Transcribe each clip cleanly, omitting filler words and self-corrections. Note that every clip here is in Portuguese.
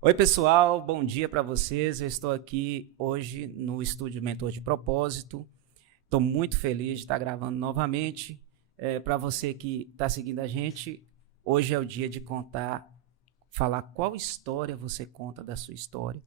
Oi pessoal, bom dia para vocês. Eu estou aqui hoje no estúdio Mentor de Propósito. Estou muito feliz de estar gravando novamente. Para você que está seguindo a gente, hoje é o dia de falar qual história você conta da sua história.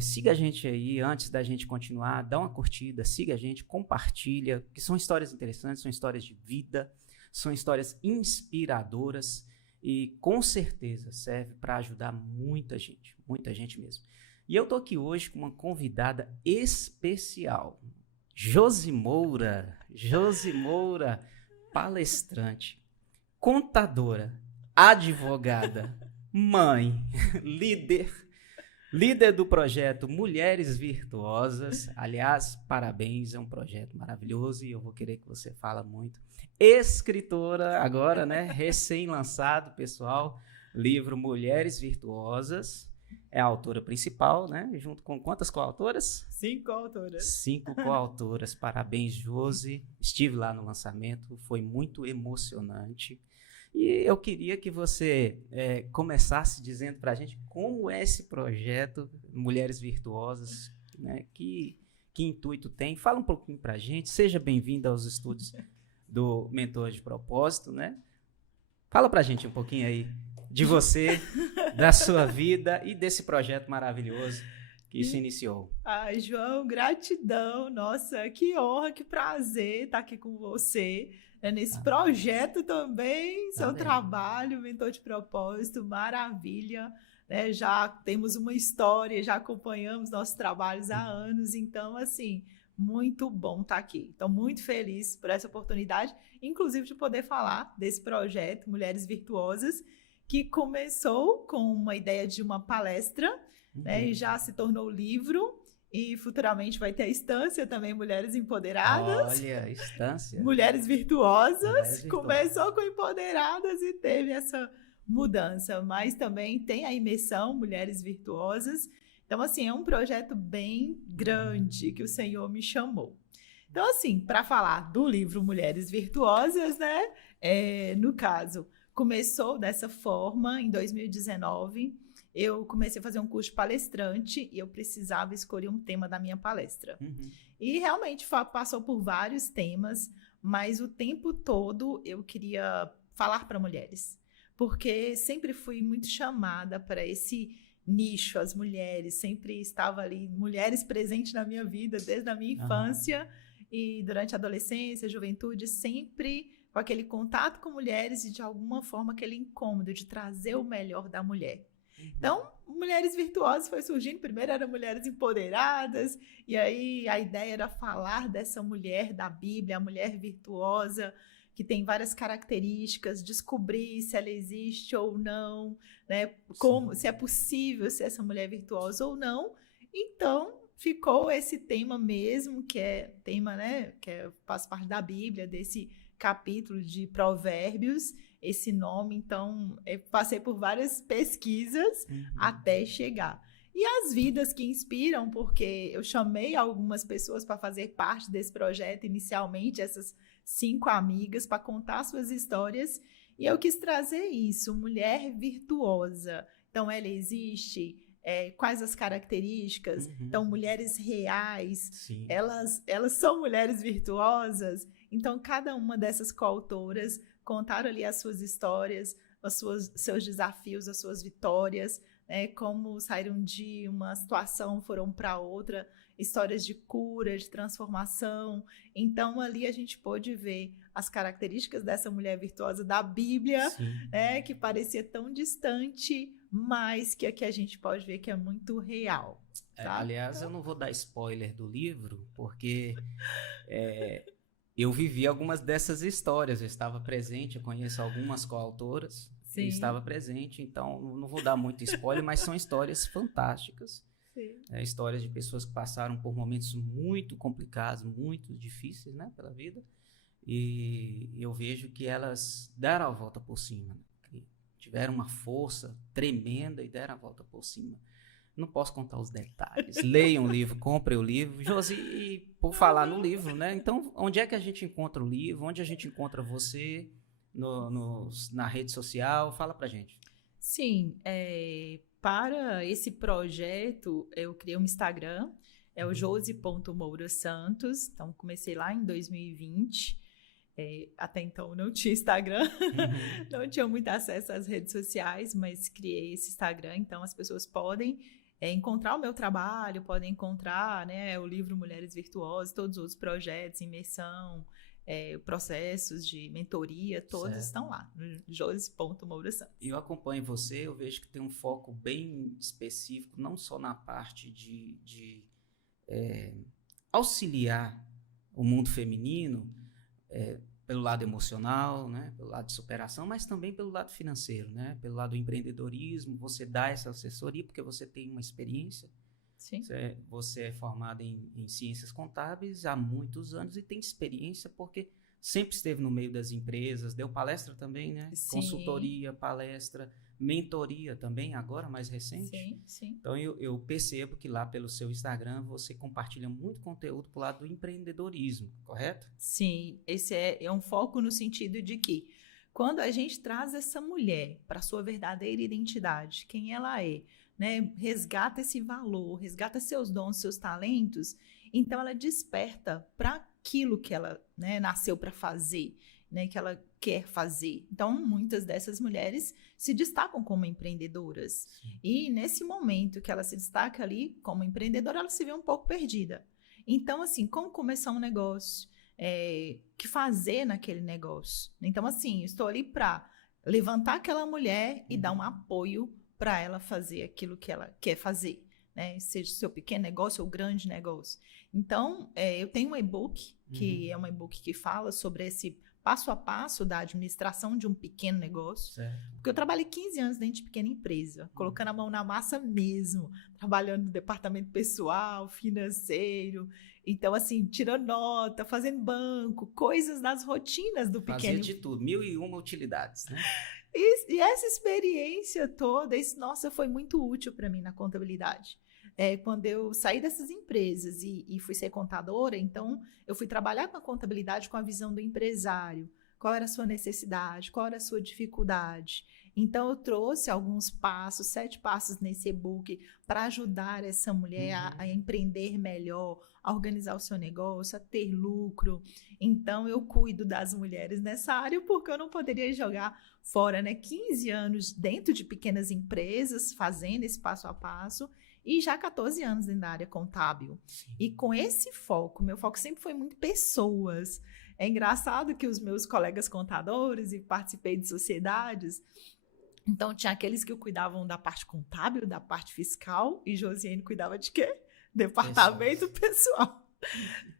Siga a gente aí, antes da gente continuar, dá uma curtida, siga a gente, compartilha, que são histórias interessantes, são histórias de vida, são histórias inspiradoras. E com certeza serve para ajudar muita gente mesmo. E eu tô aqui hoje com uma convidada especial, Josi Moura, palestrante, contadora, advogada, mãe, líder do projeto Mulheres Virtuosas. Aliás, parabéns, é um projeto maravilhoso e eu vou querer que você fale muito. Escritora agora, né? Recém-lançado, pessoal, livro Mulheres Virtuosas. É a autora principal, né? Junto com quantas coautoras? 5 autoras. 5 coautoras. Parabéns, Josi. Estive lá no lançamento, foi muito emocionante. E eu queria que você começasse dizendo para a gente como é esse projeto Mulheres Virtuosas, né? Que intuito tem? Fala um pouquinho para a gente. Seja bem-vinda aos estúdios do Mentor de Propósito, né? Fala pra gente um pouquinho aí de você, da sua vida e desse projeto maravilhoso que se iniciou. Ai, João, gratidão. Nossa, que honra, que prazer estar aqui com você, nesse projeto também, seu trabalho, Mentor de Propósito, maravilha. Né? Já temos uma história, já acompanhamos nossos trabalhos há anos, então, assim, muito bom estar aqui. Estou muito feliz por essa oportunidade, inclusive de poder falar desse projeto Mulheres Virtuosas, que começou com uma ideia de uma palestra, né, e já se tornou livro, e futuramente vai ter a instância também, Mulheres Empoderadas. Olha, instância. Mulheres Virtuosas. Começou com Empoderadas e teve essa mudança, mas também tem a imersão Mulheres Virtuosas. Então, assim, é um projeto bem grande que o Senhor me chamou. Então, assim, para falar do livro Mulheres Virtuosas, né? No caso, começou dessa forma em 2019. Eu comecei a fazer um curso de palestrante e eu precisava escolher um tema da minha palestra. E realmente passou por vários temas, mas o tempo todo eu queria falar para mulheres, porque sempre fui muito chamada para esse nicho, as mulheres, sempre estava ali, mulheres presentes na minha vida, desde a minha infância e durante a adolescência, juventude, sempre com aquele contato com mulheres e de alguma forma aquele incômodo de trazer o melhor da mulher. Então, Mulheres Virtuosas foi surgindo, primeiro eram Mulheres Empoderadas, e aí a ideia era falar dessa mulher da Bíblia, a mulher virtuosa, que tem várias características, descobrir se ela existe ou não, né? Se é possível ser essa mulher virtuosa ou não. Então, ficou esse tema mesmo, que é tema, né? Faz parte da Bíblia, desse capítulo de Provérbios, esse nome. Então, eu passei por várias pesquisas até chegar. E as vidas que inspiram, porque eu chamei algumas pessoas para fazer parte desse projeto inicialmente, essas 5 amigas, para contar suas histórias, e eu quis trazer isso, mulher virtuosa. Então, ela existe? Quais as características? Então, mulheres reais, elas são mulheres virtuosas? Então, cada uma dessas coautoras contaram ali as suas histórias, seus desafios, as suas vitórias, né, como saíram de uma situação, foram para outra, histórias de cura, de transformação. Então, ali a gente pôde ver as características dessa mulher virtuosa da Bíblia, né, que parecia tão distante, mas que aqui a gente pode ver que é muito real. Aliás, eu não vou dar spoiler do livro, porque eu vivi algumas dessas histórias, eu estava presente, eu conheço algumas coautoras, eu estava presente, então não vou dar muito spoiler, mas são histórias fantásticas. Histórias de pessoas que passaram por momentos muito complicados, muito difíceis, né, pela vida, e eu vejo que elas deram a volta por cima, né? tiveram uma força tremenda e deram a volta por cima. Não posso contar os detalhes. Leiam o livro, comprem o livro. Josi, e por falar no livro, né? Então, onde é que a gente encontra o livro? Onde a gente encontra você na rede social? Fala pra gente. Sim, para esse projeto, eu criei um Instagram, é o josi.mourasantos. Então, comecei lá em 2020. Até então não tinha Instagram, não tinha muito acesso às redes sociais, mas criei esse Instagram, então as pessoas podem encontrar o meu trabalho, podem encontrar, né, o livro Mulheres Virtuosas, todos os outros projetos, imersão, processos de mentoria, todos estão lá, no josi.mourasantos. Eu acompanho você, eu vejo que tem um foco bem específico, não só na parte de auxiliar o mundo feminino, pelo lado emocional, né, pelo lado de superação, mas também pelo lado financeiro, né, pelo lado do empreendedorismo. Você dá essa assessoria porque você tem uma experiência. Sim. Você é formada em ciências contábeis há muitos anos e tem experiência porque sempre esteve no meio das empresas, deu palestra também, né? Sim. Consultoria, palestra, mentoria também, agora mais recente. Sim, sim. Então, eu percebo que lá pelo seu Instagram você compartilha muito conteúdo pro lado do empreendedorismo, correto? Sim, esse é um foco no sentido de que quando a gente traz essa mulher para a sua verdadeira identidade, quem ela é, né, resgata esse valor, resgata seus dons, seus talentos, então ela desperta para aquilo que ela, né, nasceu para fazer, né, que ela quer fazer. Então, muitas dessas mulheres se destacam como empreendedoras. Sim. E nesse momento que ela se destaca ali como empreendedora, ela se vê um pouco perdida. Então, assim, como começar um negócio? Que fazer naquele negócio? Então, assim, eu estou ali para levantar aquela mulher e dar um apoio para ela fazer aquilo que ela quer fazer, né? Seja o seu pequeno negócio ou grande negócio. Então, eu tenho um e-book, que é um e-book que fala sobre esse passo a passo da administração de um pequeno negócio. Certo. Porque eu trabalhei 15 anos dentro de pequena empresa, colocando a mão na massa mesmo, trabalhando no departamento pessoal, financeiro. Então, assim, tirando nota, fazendo banco, coisas das rotinas do pequeno. Fazia de tudo, 1001 utilidades, né? E essa experiência toda, nossa, foi muito útil para mim na contabilidade. Quando eu saí dessas empresas e fui ser contadora, então eu fui trabalhar com a contabilidade com a visão do empresário. Qual era a sua necessidade? Qual era a sua dificuldade? Então, eu trouxe alguns passos, 7 passos nesse e-book para ajudar essa mulher a empreender melhor, a organizar o seu negócio, a ter lucro. Então, eu cuido das mulheres nessa área porque eu não poderia jogar fora, né? 15 anos dentro de pequenas empresas, fazendo esse passo a passo, e já 14 anos dentro da área contábil. E com esse foco, meu foco sempre foi muito pessoas. É engraçado que os meus colegas contadores, e participei de sociedades, então tinha aqueles que cuidavam da parte contábil, da parte fiscal, e Josiane cuidava de quê? Departamento pessoal.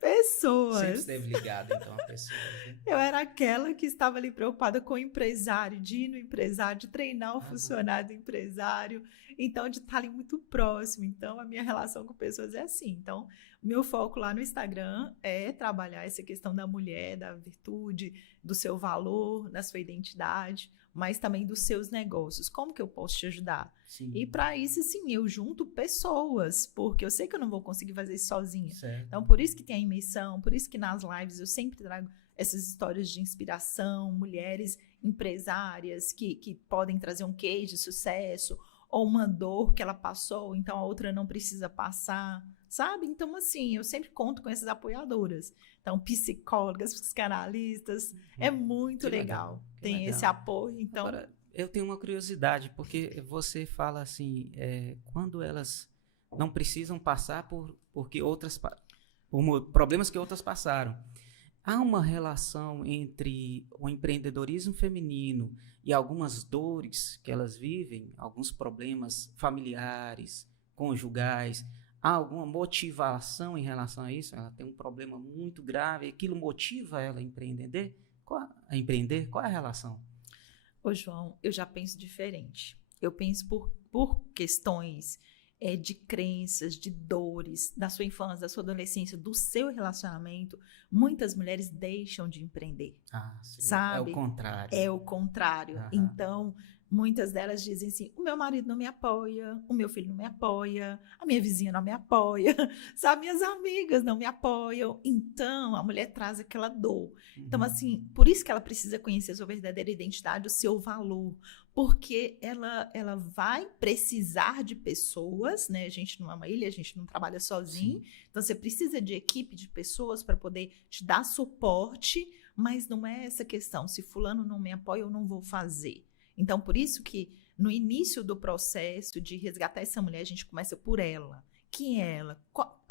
Pessoas. Sempre esteve ligada, então, a pessoas. Né? Eu era aquela que estava ali preocupada com o empresário, de ir no empresário, de treinar o funcionário do empresário, então de estar ali muito próximo. Então, a minha relação com pessoas é assim. Então, o meu foco lá no Instagram é trabalhar essa questão da mulher, da virtude, do seu valor, da sua identidade, mas também dos seus negócios. Como que eu posso te ajudar? Sim. E para isso, sim, eu junto pessoas, porque eu sei que eu não vou conseguir fazer isso sozinha. Certo. Então, por isso que tem a imersão, por isso que nas lives eu sempre trago essas histórias de inspiração, mulheres empresárias que podem trazer um case de sucesso, ou uma dor que ela passou, então a outra não precisa passar, sabe? Então, assim, eu sempre conto com essas apoiadoras. Então, psicólogas, psicanalistas, é muito legal. Tem esse apoio, então... Agora, eu tenho uma curiosidade, porque você fala assim, quando elas não precisam passar por problemas que outras passaram. Há uma relação entre o empreendedorismo feminino e algumas dores que elas vivem, alguns problemas familiares, conjugais. Há alguma motivação em relação a isso? Ela tem um problema muito grave, aquilo motiva ela a empreender? Qual é a relação? Ô, João, eu já penso diferente. Eu penso por questões de crenças, de dores, da sua infância, da sua adolescência, do seu relacionamento. Muitas mulheres deixam de empreender, Sim. sabe? É o contrário. É o contrário. Então, muitas delas dizem assim, o meu marido não me apoia, o meu filho não me apoia, a minha vizinha não me apoia, sabe, minhas amigas não me apoiam. Então, a mulher traz aquela dor. Então, assim, por isso que ela precisa conhecer a sua verdadeira identidade, o seu valor, porque ela vai precisar de pessoas, né? A gente não é uma ilha, a gente não trabalha sozinho. Sim. Então, você precisa de equipe de pessoas para poder te dar suporte, mas não é essa questão, se fulano não me apoia, eu não vou fazer. Então, por isso que no início do processo de resgatar essa mulher, a gente começa por ela. Quem é ela?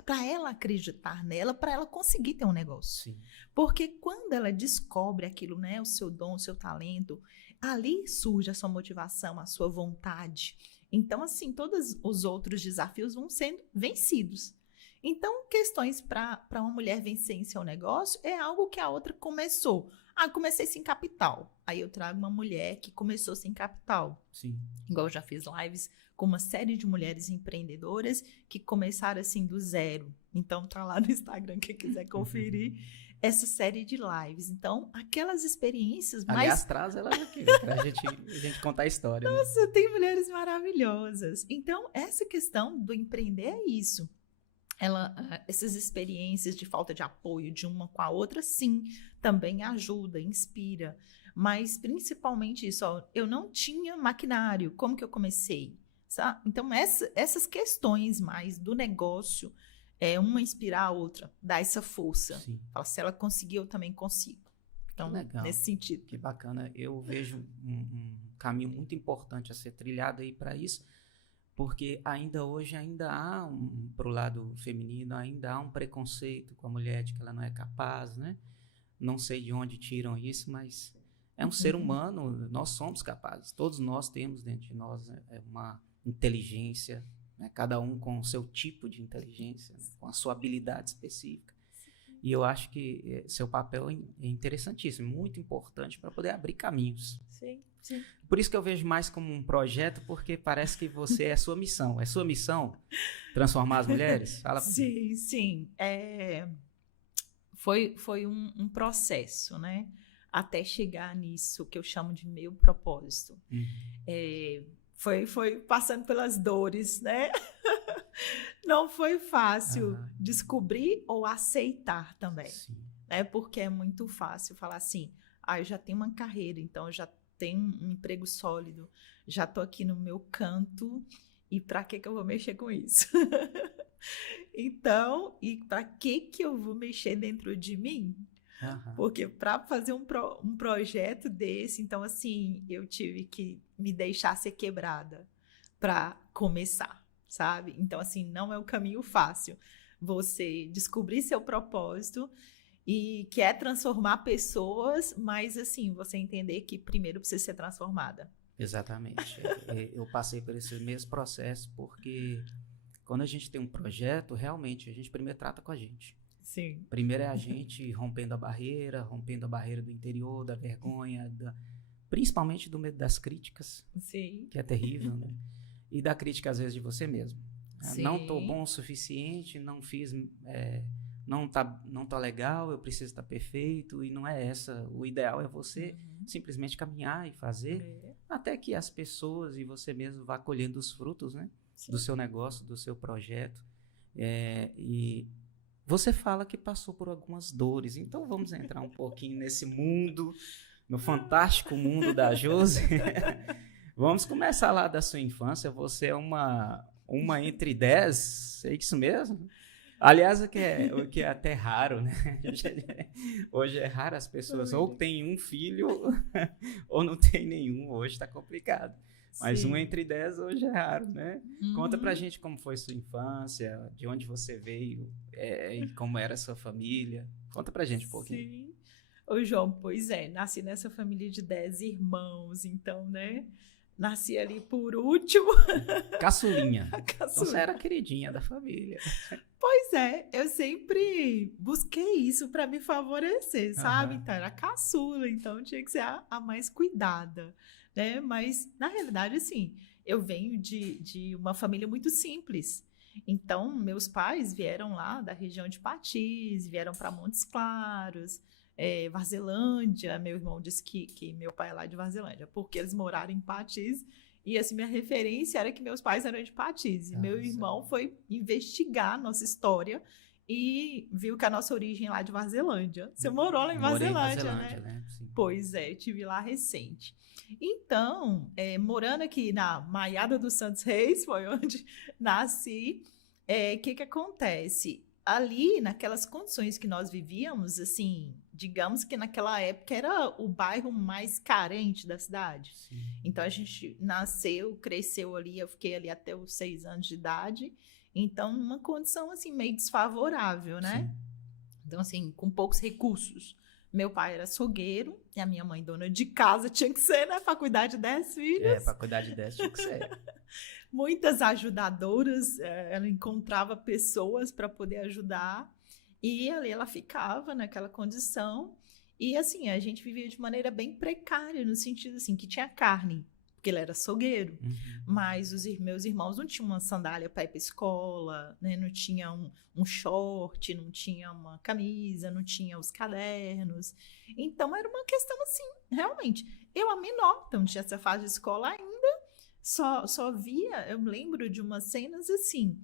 Para ela acreditar nela, para ela conseguir ter um negócio. Sim. Porque quando ela descobre aquilo, né, o seu dom, o seu talento, ali surge a sua motivação, a sua vontade. Então, assim, todos os outros desafios vão sendo vencidos. Então, questões para uma mulher vencer em seu negócio é algo que a outra começou. Comecei sem capital. Aí eu trago uma mulher que começou sem capital. Sim. Igual eu já fiz lives com uma série de mulheres empreendedoras que começaram assim do zero. Então tá lá no Instagram, quem quiser conferir essa série de lives. Então, aquelas experiências mais... Aliás, traz elas aqui pra gente contar a história. Nossa, né? Tem mulheres maravilhosas. Então, essa questão do empreender é isso. Essas experiências de falta de apoio de uma com a outra, sim, também ajuda, inspira. Mas, principalmente isso, eu não tinha maquinário. Como que eu comecei? Sabe? Então, essas questões mais do negócio, uma inspirar a outra, dar essa força. Sim. Fala, se ela conseguiu, eu também consigo. Então, nesse sentido. Que bacana. Eu vejo um caminho muito importante a ser trilhado aí para isso. Porque ainda hoje há pro lado feminino, ainda há um preconceito com a mulher de que ela não é capaz, né? Não sei de onde tiram isso, mas é um ser humano, nós somos capazes. Todos nós temos dentro de nós uma inteligência, né? Cada um com o seu tipo de inteligência, né? Com a sua habilidade específica. E eu acho que seu papel é interessantíssimo, muito importante para poder abrir caminhos. Sim, sim. Por isso que eu vejo mais como um projeto, porque parece que você é sua missão. É sua missão transformar as mulheres? Fala. Sim, sim. Foi um processo, né? Até chegar nisso que eu chamo de meu propósito. Foi passando pelas dores, né? Não foi fácil descobrir ou aceitar também. Sim. Né? Porque é muito fácil falar assim, eu já tenho uma carreira, então eu já tenho um emprego sólido, já estou aqui no meu canto, e para que eu vou mexer com isso? Então, e para que eu vou mexer dentro de mim? Porque para fazer um projeto desse, então assim, eu tive que me deixar ser quebrada para começar. Sabe? Então, assim, não é o caminho fácil. Você descobrir seu propósito e quer transformar pessoas, mas, assim, você entender que primeiro precisa ser transformada. Exatamente. Eu passei por esse mesmo processo, porque quando a gente tem um projeto, realmente, a gente primeiro trata com a gente. Sim. Primeiro é a gente rompendo a barreira do interior, da vergonha, principalmente do medo das críticas. Sim. Que é terrível, né? E da crítica, às vezes, de você mesmo. Sim. Não estou bom o suficiente, não fiz, não tá legal, eu preciso estar perfeito, e não é essa. O ideal é você simplesmente caminhar e fazer, até que as pessoas e você mesmo vá colhendo os frutos, né? Do seu negócio, do seu projeto. E você fala que passou por algumas dores, então vamos entrar um pouquinho nesse mundo, no fantástico mundo da Josi. Vamos começar lá da sua infância. Você é uma entre 10, é isso mesmo? Aliás, o que é até raro, né? Hoje é raro as pessoas ou têm um filho ou não tem nenhum. Hoje está complicado. Mas sim. 1 entre 10 hoje é raro, né? Conta pra gente como foi sua infância, de onde você veio, e como era a sua família. Conta pra gente um pouquinho. Sim. Ô, João, pois nasci nessa família de 10 irmãos, então, né? Nasci ali por último. Caçulinha. Então você era a queridinha da família. Pois eu sempre busquei isso para me favorecer, sabe? Então era caçula, então tinha que ser a mais cuidada, né? Mas, na realidade, assim, eu venho de uma família muito simples. Então, meus pais vieram lá da região de Patis, vieram para Montes Claros. Varzelândia. Meu irmão disse que meu pai é lá de Varzelândia, porque eles moraram em Patis. E assim, minha referência era que meus pais eram de Patis. E meu irmão foi investigar a nossa história e viu que a nossa origem é lá de Varzelândia. Você morou lá em Varzelândia, né? Sim. Pois é, estive lá recente. Então, morando aqui na Maiada dos Santos Reis, foi onde nasci, que acontece? Ali, naquelas condições que nós vivíamos, assim, digamos que naquela época era o bairro mais carente da cidade. Sim. Então, a gente nasceu, cresceu ali, eu fiquei ali até os 6 anos de idade. Então, numa condição, assim, meio desfavorável, né? Sim. Então, assim, com poucos recursos. Meu pai era açougueiro e a minha mãe dona de casa, tinha que ser, né? Para cuidar de 10 filhos. Para cuidar de 10 tinha que ser. Muitas ajudadoras, ela encontrava pessoas para poder ajudar e ali ela ficava naquela condição e assim, a gente vivia de maneira bem precária, no sentido assim, que tinha carne, porque ele era açougueiro, mas meus irmãos não tinham uma sandália para ir para a escola, né? Não tinha um short, não tinha uma camisa, não tinha os cadernos, então era uma questão assim, realmente, eu a menor, então tinha essa fase de escola ainda, só via, eu me lembro de umas cenas assim,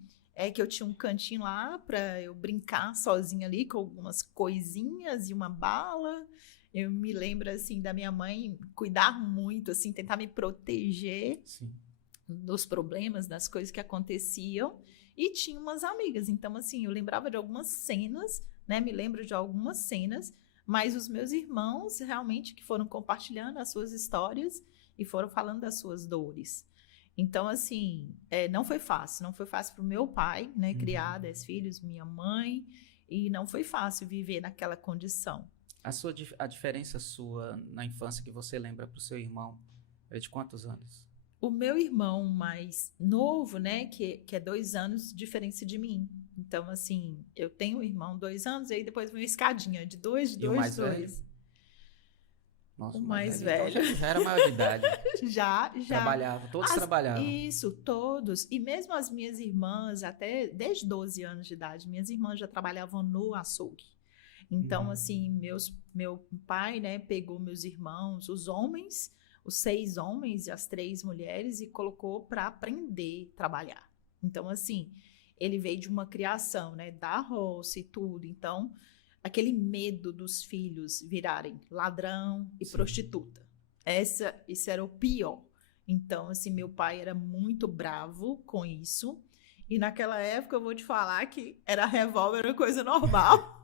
que eu tinha um cantinho lá para eu brincar sozinha ali com algumas coisinhas e uma bala. Eu me lembro assim da minha mãe cuidar muito, assim, tentar me proteger dos problemas, das coisas que aconteciam, e tinha umas amigas. Então, assim, eu lembrava de algumas cenas, né? Me lembro de algumas cenas, mas os meus irmãos realmente que foram compartilhando as suas histórias e foram falando das suas dores. Então, assim, não foi fácil para o meu pai, né, criar 10 filhos, minha mãe, e não foi fácil viver naquela condição. A diferença sua na infância que você lembra para o seu irmão é de quantos anos? O meu irmão mais novo, né, que é 2 anos de diferença de mim. Então, assim, eu tenho um irmão 2 anos, e aí depois vem uma escadinha de 2, de 2, de 2. Nossa, o mais velho. Então já era maior de idade. Já. Trabalhava, todos trabalhavam. Isso, todos. E mesmo as minhas irmãs, até desde 12 anos de idade, minhas irmãs já trabalhavam no açougue. Então, assim, meu pai, né, pegou meus irmãos, os homens, os 6 homens e as 3 mulheres, e colocou para aprender a trabalhar. Então, assim, ele veio de uma criação, né, da roça e tudo. Então, aquele medo dos filhos virarem ladrão e prostituta. Isso era o pior. Então, assim, meu pai era muito bravo com isso. E naquela época, eu vou te falar que revólver era coisa normal.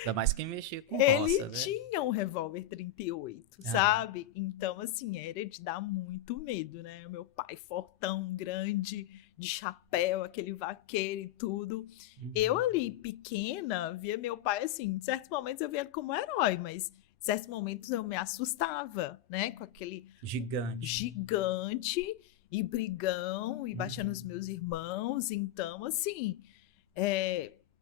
Ainda mais quem mexia com ele roça, né? Tinha um revólver 38, sabe? Então, assim, era de dar muito medo, né? O meu pai fortão, grande, de chapéu, aquele vaqueiro e tudo. Eu ali, pequena, via meu pai assim, em certos momentos eu via ele como herói, mas em certos momentos eu me assustava, né? Com aquele gigante e brigão, e batia nos meus irmãos. Então, assim,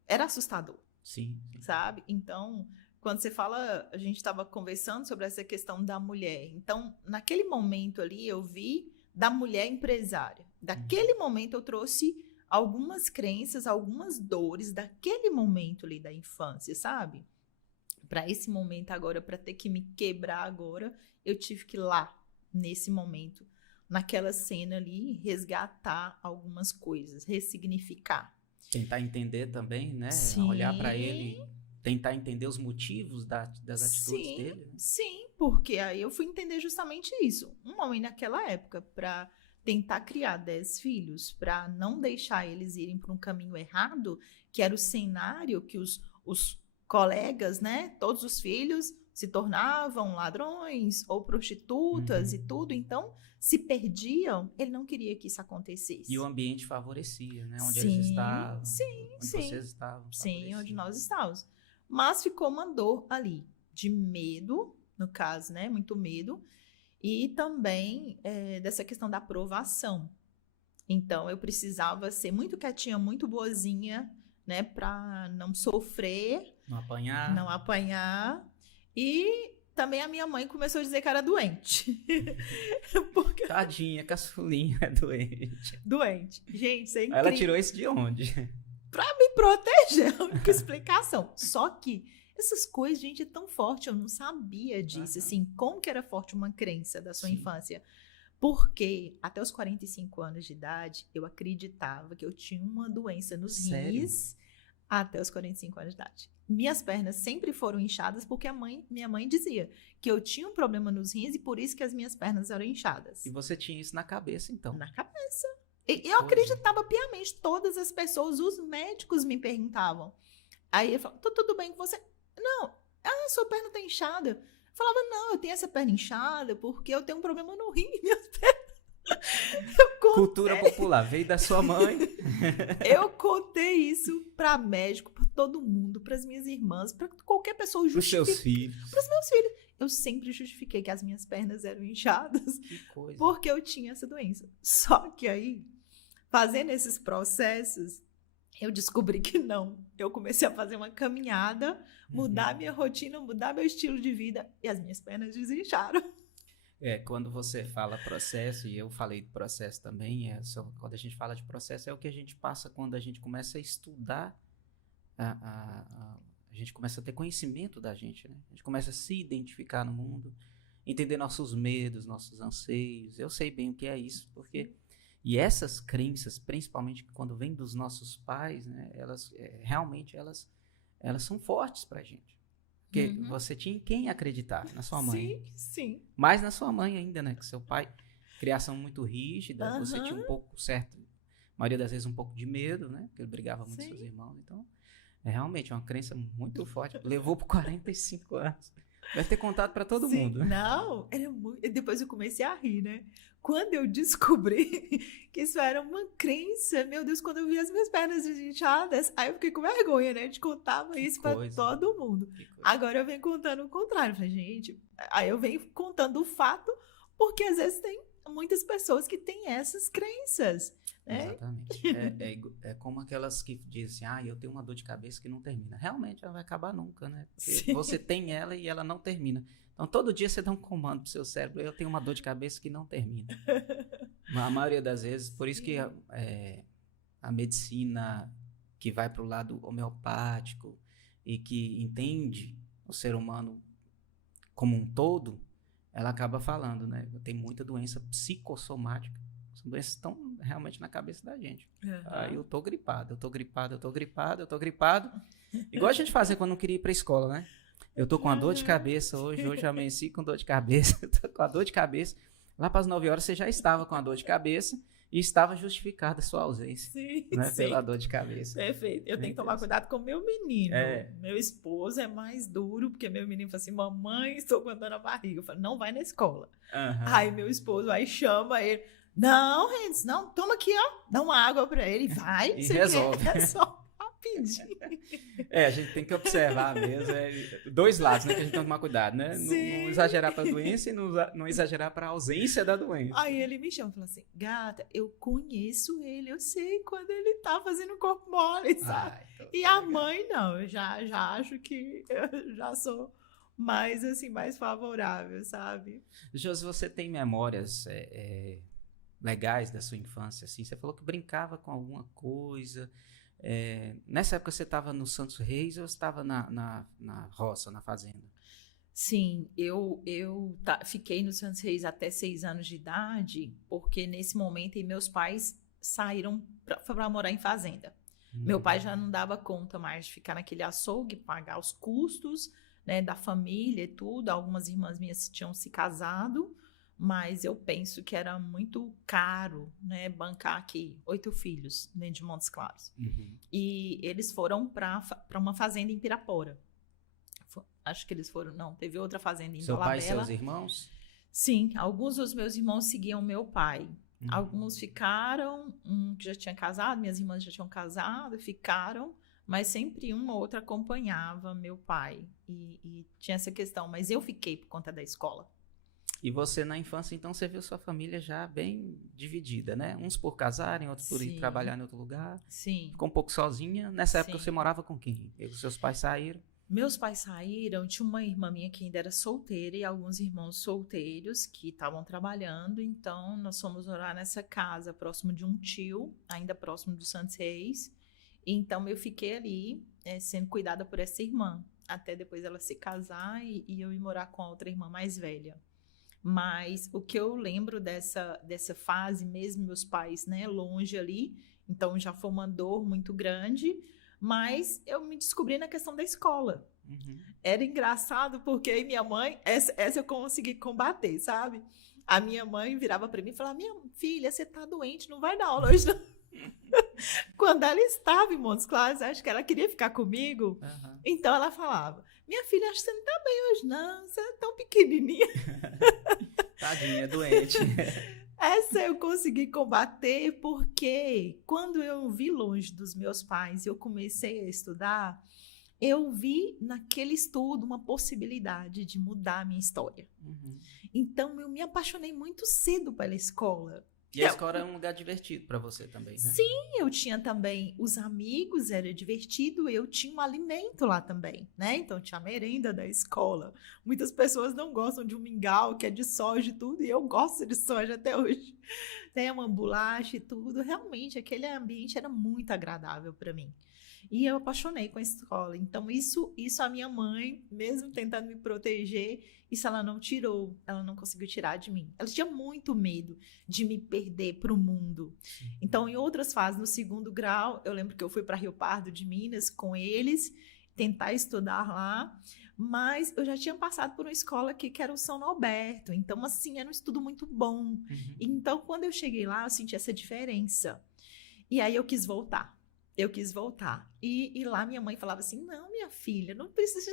era assustador. Sim. Sabe? Então, quando você fala, a gente estava conversando sobre essa questão da mulher. Então, naquele momento ali, eu vi da mulher empresária. Daquele momento, eu trouxe algumas crenças, algumas dores daquele momento ali da infância, sabe? Para esse momento agora, para ter que me quebrar agora, eu tive que ir lá, nesse momento, naquela cena ali, resgatar algumas coisas, ressignificar. Tentar entender também, né? Sim. Olhar para ele, tentar entender os motivos das atitudes dele. Né? Sim, porque aí eu fui entender justamente isso. Um homem naquela época, para tentar criar 10 filhos, para não deixar eles irem para um caminho errado, que era o cenário que os colegas, né? Todos os filhos se tornavam ladrões ou prostitutas e tudo, então se perdiam, ele não queria que isso acontecesse. E o ambiente favorecia, né? Onde eles estavam. Onde vocês estavam. Sim, onde nós estávamos. Mas ficou uma dor ali, de medo, no caso, né? Muito medo. E também dessa questão da aprovação. Então, eu precisava ser muito quietinha, muito boazinha, né? Para não sofrer. Não apanhar. Não apanhar. E também a minha mãe começou a dizer que era doente. Porque... Tadinha, caçulinha é doente. Doente. Gente, isso é incrível. Ela tirou isso de onde? Pra me proteger, a única explicação. Só que Essas coisas, gente, é tão forte, eu não sabia disso, assim, como que era forte uma crença da sua infância. Porque até os 45 anos de idade, eu acreditava que eu tinha uma doença nos rins até os 45 anos de idade. Minhas pernas sempre foram inchadas porque minha mãe dizia que eu tinha um problema nos rins e por isso que as minhas pernas eram inchadas. E você tinha isso na cabeça, então? Na cabeça. E eu acreditava piamente. Todas as pessoas, os médicos me perguntavam. Aí ele falou, tudo bem com você? Não, sua perna tá inchada. Eu falava, não, eu tenho essa perna inchada porque eu tenho um problema no rim, minhas pernas. Cultura popular, veio da sua mãe. Eu contei isso pra médico, pra todo mundo, pras minhas irmãs, pra qualquer pessoa justificar. Pros seus filhos. Pros meus filhos. Eu sempre justifiquei que as minhas pernas eram inchadas. Que coisa. Porque eu tinha essa doença. Só que aí, fazendo esses processos, eu descobri que não. Eu comecei a fazer uma caminhada, mudar minha rotina, mudar meu estilo de vida e as minhas pernas desincharam. Quando você fala processo, e eu falei do processo também, quando a gente fala de processo, é o que a gente passa quando a gente começa a estudar, a gente começa a ter conhecimento da gente, né? A gente começa a se identificar no mundo, entender nossos medos, nossos anseios. Eu sei bem o que é isso, porque... E essas crenças, principalmente quando vêm dos nossos pais, né, realmente elas são fortes pra gente. Porque você tinha em quem acreditar, na sua mãe. Sim. Mais na sua mãe ainda, né? Que seu pai, criação muito rígida, você tinha um pouco certo, a maioria das vezes um pouco de medo, né? Porque ele brigava muito com seus irmãos. Então, realmente uma crença muito forte. Levou por 45 anos. Deve ter contado pra todo mundo. Né? Não, era muito... Depois eu comecei a rir, né? Quando eu descobri que isso era uma crença, meu Deus, quando eu vi as minhas pernas desinchadas, aí eu fiquei com vergonha, né? De contar isso pra todo mundo. Agora eu venho contando o contrário. Eu falei, gente, aí eu venho contando o fato, porque às vezes tem muitas pessoas que têm essas crenças. Né? Exatamente. É como aquelas que dizem assim, eu tenho uma dor de cabeça que não termina. Realmente ela vai acabar nunca, né? Porque você tem ela e ela não termina. Então, todo dia você dá um comando pro seu cérebro, eu tenho uma dor de cabeça que não termina. A maioria das vezes, por isso que a medicina que vai pro lado homeopático e que entende o ser humano como um todo, ela acaba falando, né? Tem muita doença psicossomática. São doenças que estão realmente na cabeça da gente. Aí eu tô gripado. Igual a gente fazia quando não queria ir pra escola, né? Eu tô com uma dor de cabeça hoje eu amanheci com dor de cabeça, eu tô com a dor de cabeça. Lá para as 9 horas você já estava com a dor de cabeça e estava justificada a sua ausência. Sim. Pela dor de cabeça. Perfeito. Eu tenho que tomar cuidado com o meu menino. Meu esposo é mais duro, porque meu menino fala assim, mamãe, estou com dor na barriga. Eu falo, não vai na escola. Aí meu esposo aí chama ele, não, Renz, não, toma aqui, ó, dá uma água para ele, vai. E resolve. É só rapidinho. A gente tem que observar mesmo, dois lados, né, que a gente tem que tomar cuidado, né? Não exagerar para a doença e não exagerar para a ausência da doença. Aí ele me chama e fala assim, gata, eu conheço ele, eu sei quando ele tá fazendo corpo mole, sabe? E a mãe, não, eu já acho que eu já sou mais, assim, mais favorável, sabe? Josi, você tem memórias legais da sua infância, assim? Você falou que brincava com alguma coisa... nessa época você estava no Santos Reis ou estava na roça, na fazenda? Sim, eu fiquei no Santos Reis até 6 anos de idade, porque nesse momento meus pais saíram para morar em fazenda. Meu pai já não dava conta mais de ficar naquele açougue, pagar os custos, né, da família e tudo. Algumas irmãs minhas tinham se casado, mas eu penso que era muito caro, né, bancar aqui 8 filhos dentro de Montes Claros. E eles foram para uma fazenda em Pirapora. Acho que eles foram, não, teve outra fazenda em Seu Dolabella. Seu pai e seus irmãos? Sim, alguns dos meus irmãos seguiam meu pai. Alguns ficaram, um que já tinha casado, minhas irmãs já tinham casado, ficaram, mas sempre uma ou outra acompanhava meu pai. E tinha essa questão, mas eu fiquei por conta da escola. E você, na infância, então, você viu sua família já bem dividida, né? Uns por casarem, outros por ir trabalhar em outro lugar. Sim. Ficou um pouco sozinha. Nessa época, você morava com quem? Os seus pais saíram? Meus pais saíram, tinha uma irmã minha que ainda era solteira e alguns irmãos solteiros que estavam trabalhando. Então, nós fomos morar nessa casa, próximo de um tio, ainda próximo do Santos Reis. Então, eu fiquei ali, sendo cuidada por essa irmã. até depois ela se casar e eu ir morar com a outra irmã mais velha. Mas o que eu lembro dessa fase, mesmo meus pais, né, longe ali, então já foi uma dor muito grande, mas eu me descobri na questão da escola. Uhum. Era engraçado porque aí minha mãe, essa eu consegui combater, sabe? A minha mãe virava para mim e falava: minha filha, você tá doente, não vai dar aula hoje não. Quando ela estava em Montes Claros, acho que ela queria ficar comigo, então ela falava: minha filha, acho que você não tá bem hoje não, você é tão pequenininha. Tadinha, doente. Essa eu consegui combater porque quando eu vi longe dos meus pais e eu comecei a estudar, eu vi naquele estudo uma possibilidade de mudar a minha história. Uhum. Então, eu me apaixonei muito cedo pela escola. E a escola é um lugar divertido para você também, né? Sim, eu tinha também os amigos, era divertido, eu tinha um alimento lá também, né? Então, tinha a merenda da escola. Muitas pessoas não gostam de um mingau, que é de soja e tudo, e eu gosto de soja até hoje. Tem uma bolacha e tudo. Realmente, aquele ambiente era muito agradável para mim. E eu apaixonei com a escola. Então, isso a minha mãe, mesmo tentando me proteger, isso ela não tirou, ela não conseguiu tirar de mim. Ela tinha muito medo de me perder para o mundo. Então, em outras fases, no 2º grau, eu lembro que eu fui para Rio Pardo de Minas com eles, tentar estudar lá, mas eu já tinha passado por uma escola aqui que era o São Norberto. Então, assim, era um estudo muito bom. Uhum. Então, quando eu cheguei lá, eu senti essa diferença. E aí eu quis voltar. E lá minha mãe falava assim: não, minha filha, não precisa.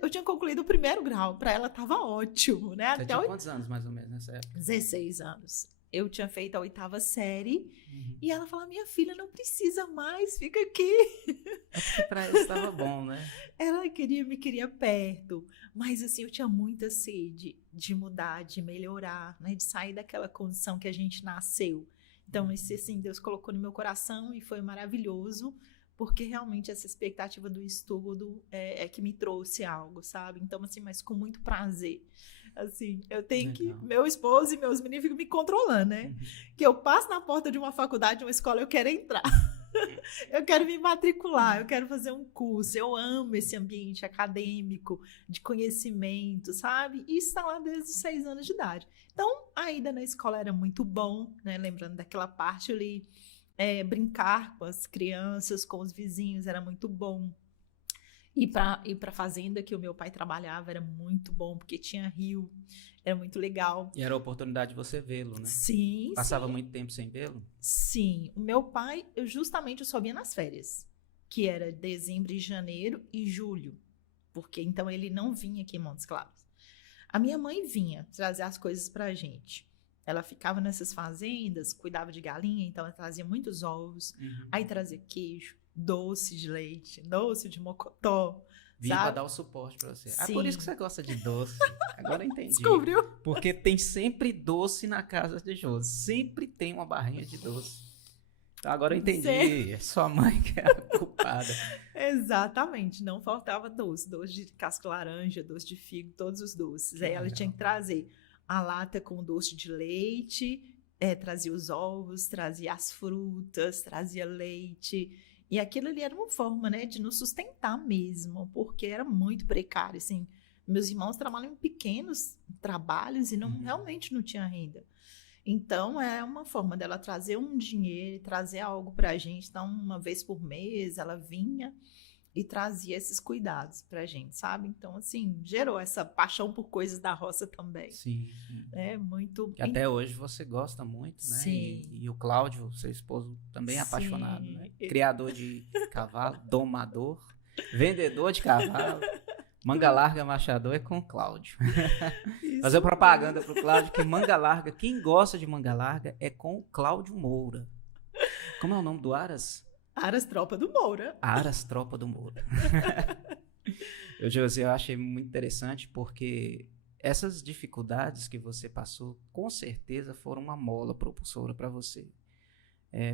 Eu tinha concluído o 1º grau, para ela estava ótimo, né? Você tinha quantos anos mais ou menos nessa época? 16 anos. Eu tinha feito a 8ª série e ela falava: minha filha, não precisa mais, fica aqui. É porque para ela estava bom, né? Ela me queria perto, mas assim, eu tinha muita sede de mudar, de melhorar, né? De sair daquela condição que a gente nasceu. Então, esse, assim, Deus colocou no meu coração e foi maravilhoso, porque realmente essa expectativa do estudo é que me trouxe algo, sabe? Então, assim, mas com muito prazer. Assim, eu tenho que... Meu esposo e meus meninos ficam me controlando, né? Que eu passo na porta de uma faculdade, de uma escola, eu quero entrar. Eu quero me matricular, eu quero fazer um curso. Eu amo esse ambiente acadêmico, de conhecimento, sabe? E isso está lá desde os 6 anos de idade. Então, a ida na escola era muito bom, né? Lembrando daquela parte ali, brincar com as crianças, com os vizinhos, era muito bom. Ir para a fazenda que o meu pai trabalhava era muito bom, porque tinha rio, era muito legal. E era a oportunidade de você vê-lo, né? Sim, Passava muito tempo sem vê-lo? Sim. O meu pai, eu só via nas férias, que era dezembro e janeiro e julho, porque então ele não vinha aqui em Montes Claros. A minha mãe vinha trazer as coisas pra gente. Ela ficava nessas fazendas, cuidava de galinha, então ela trazia muitos ovos, aí trazia queijo, doce de leite, doce de mocotó. Vinha pra dar o suporte pra você. É por isso que você gosta de doce. Agora eu entendi. Descobriu? Porque tem sempre doce na casa de Josi. Sempre tem uma barrinha de doce. Então agora eu entendi. É sua mãe que é a culpada. Exatamente. Não faltava doce. Doce de casca laranja, doce de figo, todos os doces. Aí ela tinha que trazer a lata com doce de leite, trazia os ovos, trazia as frutas, trazia leite. E aquilo ali era uma forma, né, de nos sustentar mesmo, porque era muito precário, assim. Meus irmãos trabalham em pequenos trabalhos e realmente não tinha renda. Então, é uma forma dela trazer um dinheiro, trazer algo pra gente. Então, uma vez por mês, ela vinha e trazia esses cuidados pra gente, sabe? Então, assim, gerou essa paixão por coisas da roça também. Sim. É muito... Que até hoje você gosta muito, né? Sim. E o Cláudio, seu esposo, também é apaixonado, né? Criador de cavalo, domador, vendedor de cavalo. Manga larga machador é com o Cláudio. Fazer propaganda pro Cláudio, que manga larga, quem gosta de manga larga é com o Cláudio Moura. Como é o nome do Aras? Aras Tropa do Moura. Aras Tropa do Moura. Eu achei muito interessante porque essas dificuldades que você passou, com certeza foram uma mola propulsora para você.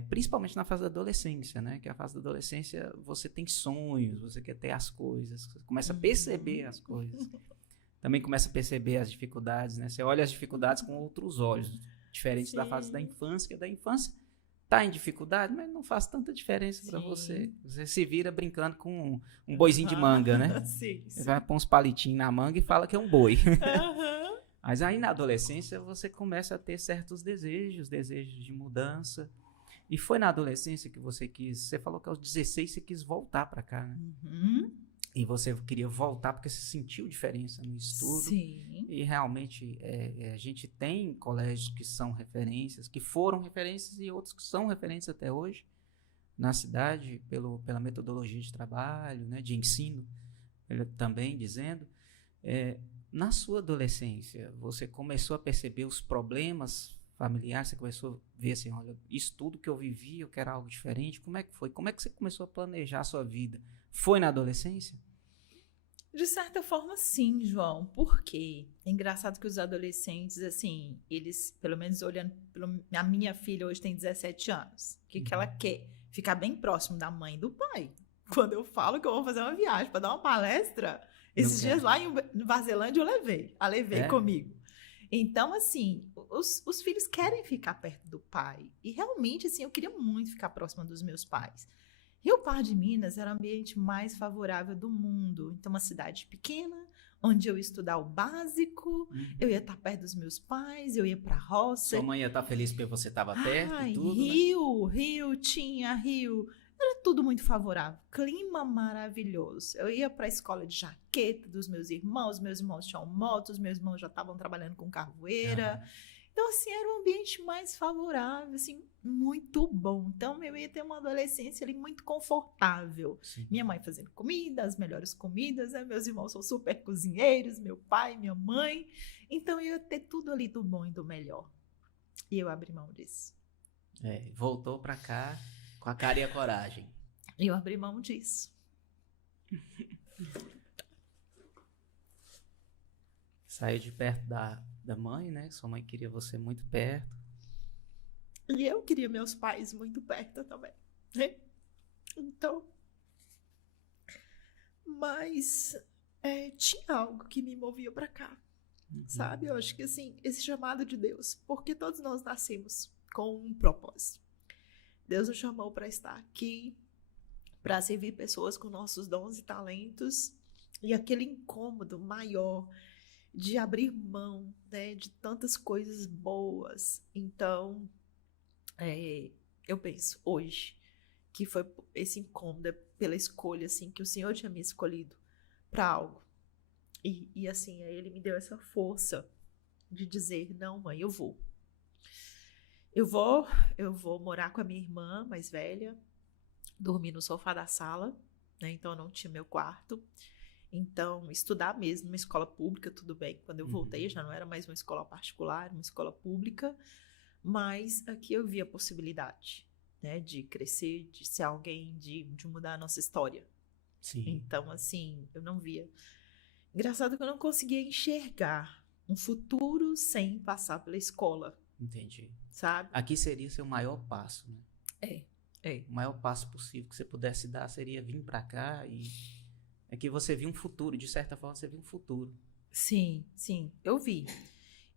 Principalmente na fase da adolescência, né? Que a fase da adolescência você tem sonhos, você quer ter as coisas, você começa a perceber as coisas. Também começa a perceber as dificuldades, né? Você olha as dificuldades com outros olhos, diferentes da fase da infância, que da infância tá em dificuldade, mas não faz tanta diferença para você. Você se vira brincando com um boizinho de manga, né? Sim. Você vai pôr uns palitinhos na manga e fala que é um boi. Mas aí na adolescência você começa a ter certos desejos de mudança. E foi na adolescência que você falou que aos 16 você quis voltar para cá, né? E você queria voltar porque você sentiu diferença no estudo. Sim. E realmente a gente tem colégios que são referências, que foram referências e outros que são referências até hoje na cidade, pela metodologia de trabalho, né, de ensino, também dizendo. Na sua adolescência, você começou a perceber os problemas familiares, você começou a ver assim, olha, isso tudo que eu vivi, eu quero algo diferente. Como é que foi? Como é que você começou a planejar a sua vida? Foi na adolescência? De certa forma, sim, João. Por quê? É engraçado que os adolescentes, assim, eles, pelo menos olhando... A minha filha hoje tem 17 anos. O que ela quer? Ficar bem próximo da mãe e do pai. Quando eu falo que eu vou fazer uma viagem para dar uma palestra, esses dias lá em Vazelândia eu levei comigo. Então, assim, os filhos querem ficar perto do pai. E realmente, assim, eu queria muito ficar próxima dos meus pais. Rio Pardo de Minas era o ambiente mais favorável do mundo. Então, uma cidade pequena, onde eu ia estudar o básico, eu ia estar perto dos meus pais, eu ia para a roça. Sua mãe ia estar feliz porque você estava perto e tudo, Rio. Era tudo muito favorável. Clima maravilhoso. Eu ia para a escola de jaqueta dos meus irmãos tinham moto, os meus irmãos já estavam trabalhando com carvoeira. Então, assim, era um ambiente mais favorável, assim, muito bom. Então, eu ia ter uma adolescência ali muito confortável. Sim. Minha mãe fazendo comida, as melhores comidas, né? Meus irmãos são super cozinheiros, meu pai, minha mãe. Então, eu ia ter tudo ali do bom e do melhor. E eu abri mão disso. Voltou pra cá com a cara e a coragem. Eu abri mão disso. Saiu de perto da mãe, né? Sua mãe queria você muito perto. E eu queria meus pais muito perto também, né? Então, mas tinha algo que me movia para cá, sabe? Eu acho que, assim, esse chamado de Deus, porque todos nós nascemos com um propósito. Deus nos chamou para estar aqui, para servir pessoas com nossos dons e talentos, e aquele incômodo maior de abrir mão, né, de tantas coisas boas. Então, eu penso hoje que foi esse incômodo pela escolha, assim, que o Senhor tinha me escolhido para algo. E assim, aí Ele me deu essa força de dizer, não, mãe, eu vou. Eu vou morar com a minha irmã mais velha, dormir no sofá da sala, né, então eu não tinha meu quarto. Então, estudar mesmo numa escola pública, tudo bem. Quando eu voltei, já não era mais uma escola particular, uma escola pública. Mas aqui eu vi a possibilidade, né, de crescer, de ser alguém, de mudar a nossa história. Sim. Então, assim, eu não via. Engraçado que eu não conseguia enxergar um futuro sem passar pela escola. Entendi. Sabe? Aqui seria seu maior passo, né? O maior passo possível que você pudesse dar seria vir pra cá e... É que você viu um futuro, de certa forma você viu um futuro. Sim, eu vi.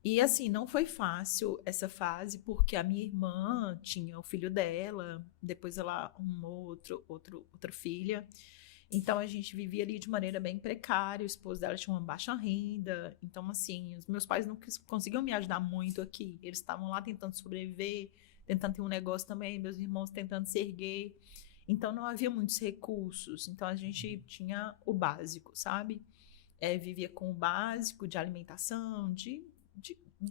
E assim, não foi fácil essa fase, porque a minha irmã tinha o filho dela, depois ela arrumou outra filha. Então a gente vivia ali de maneira bem precária, o esposo dela tinha uma baixa renda. Então, assim, os meus pais não conseguiam me ajudar muito aqui. Eles estavam lá tentando sobreviver, tentando ter um negócio também, meus irmãos tentando se erguer. Então, não havia muitos recursos. Então, a gente tinha o básico, sabe? Vivia com o básico de alimentação, de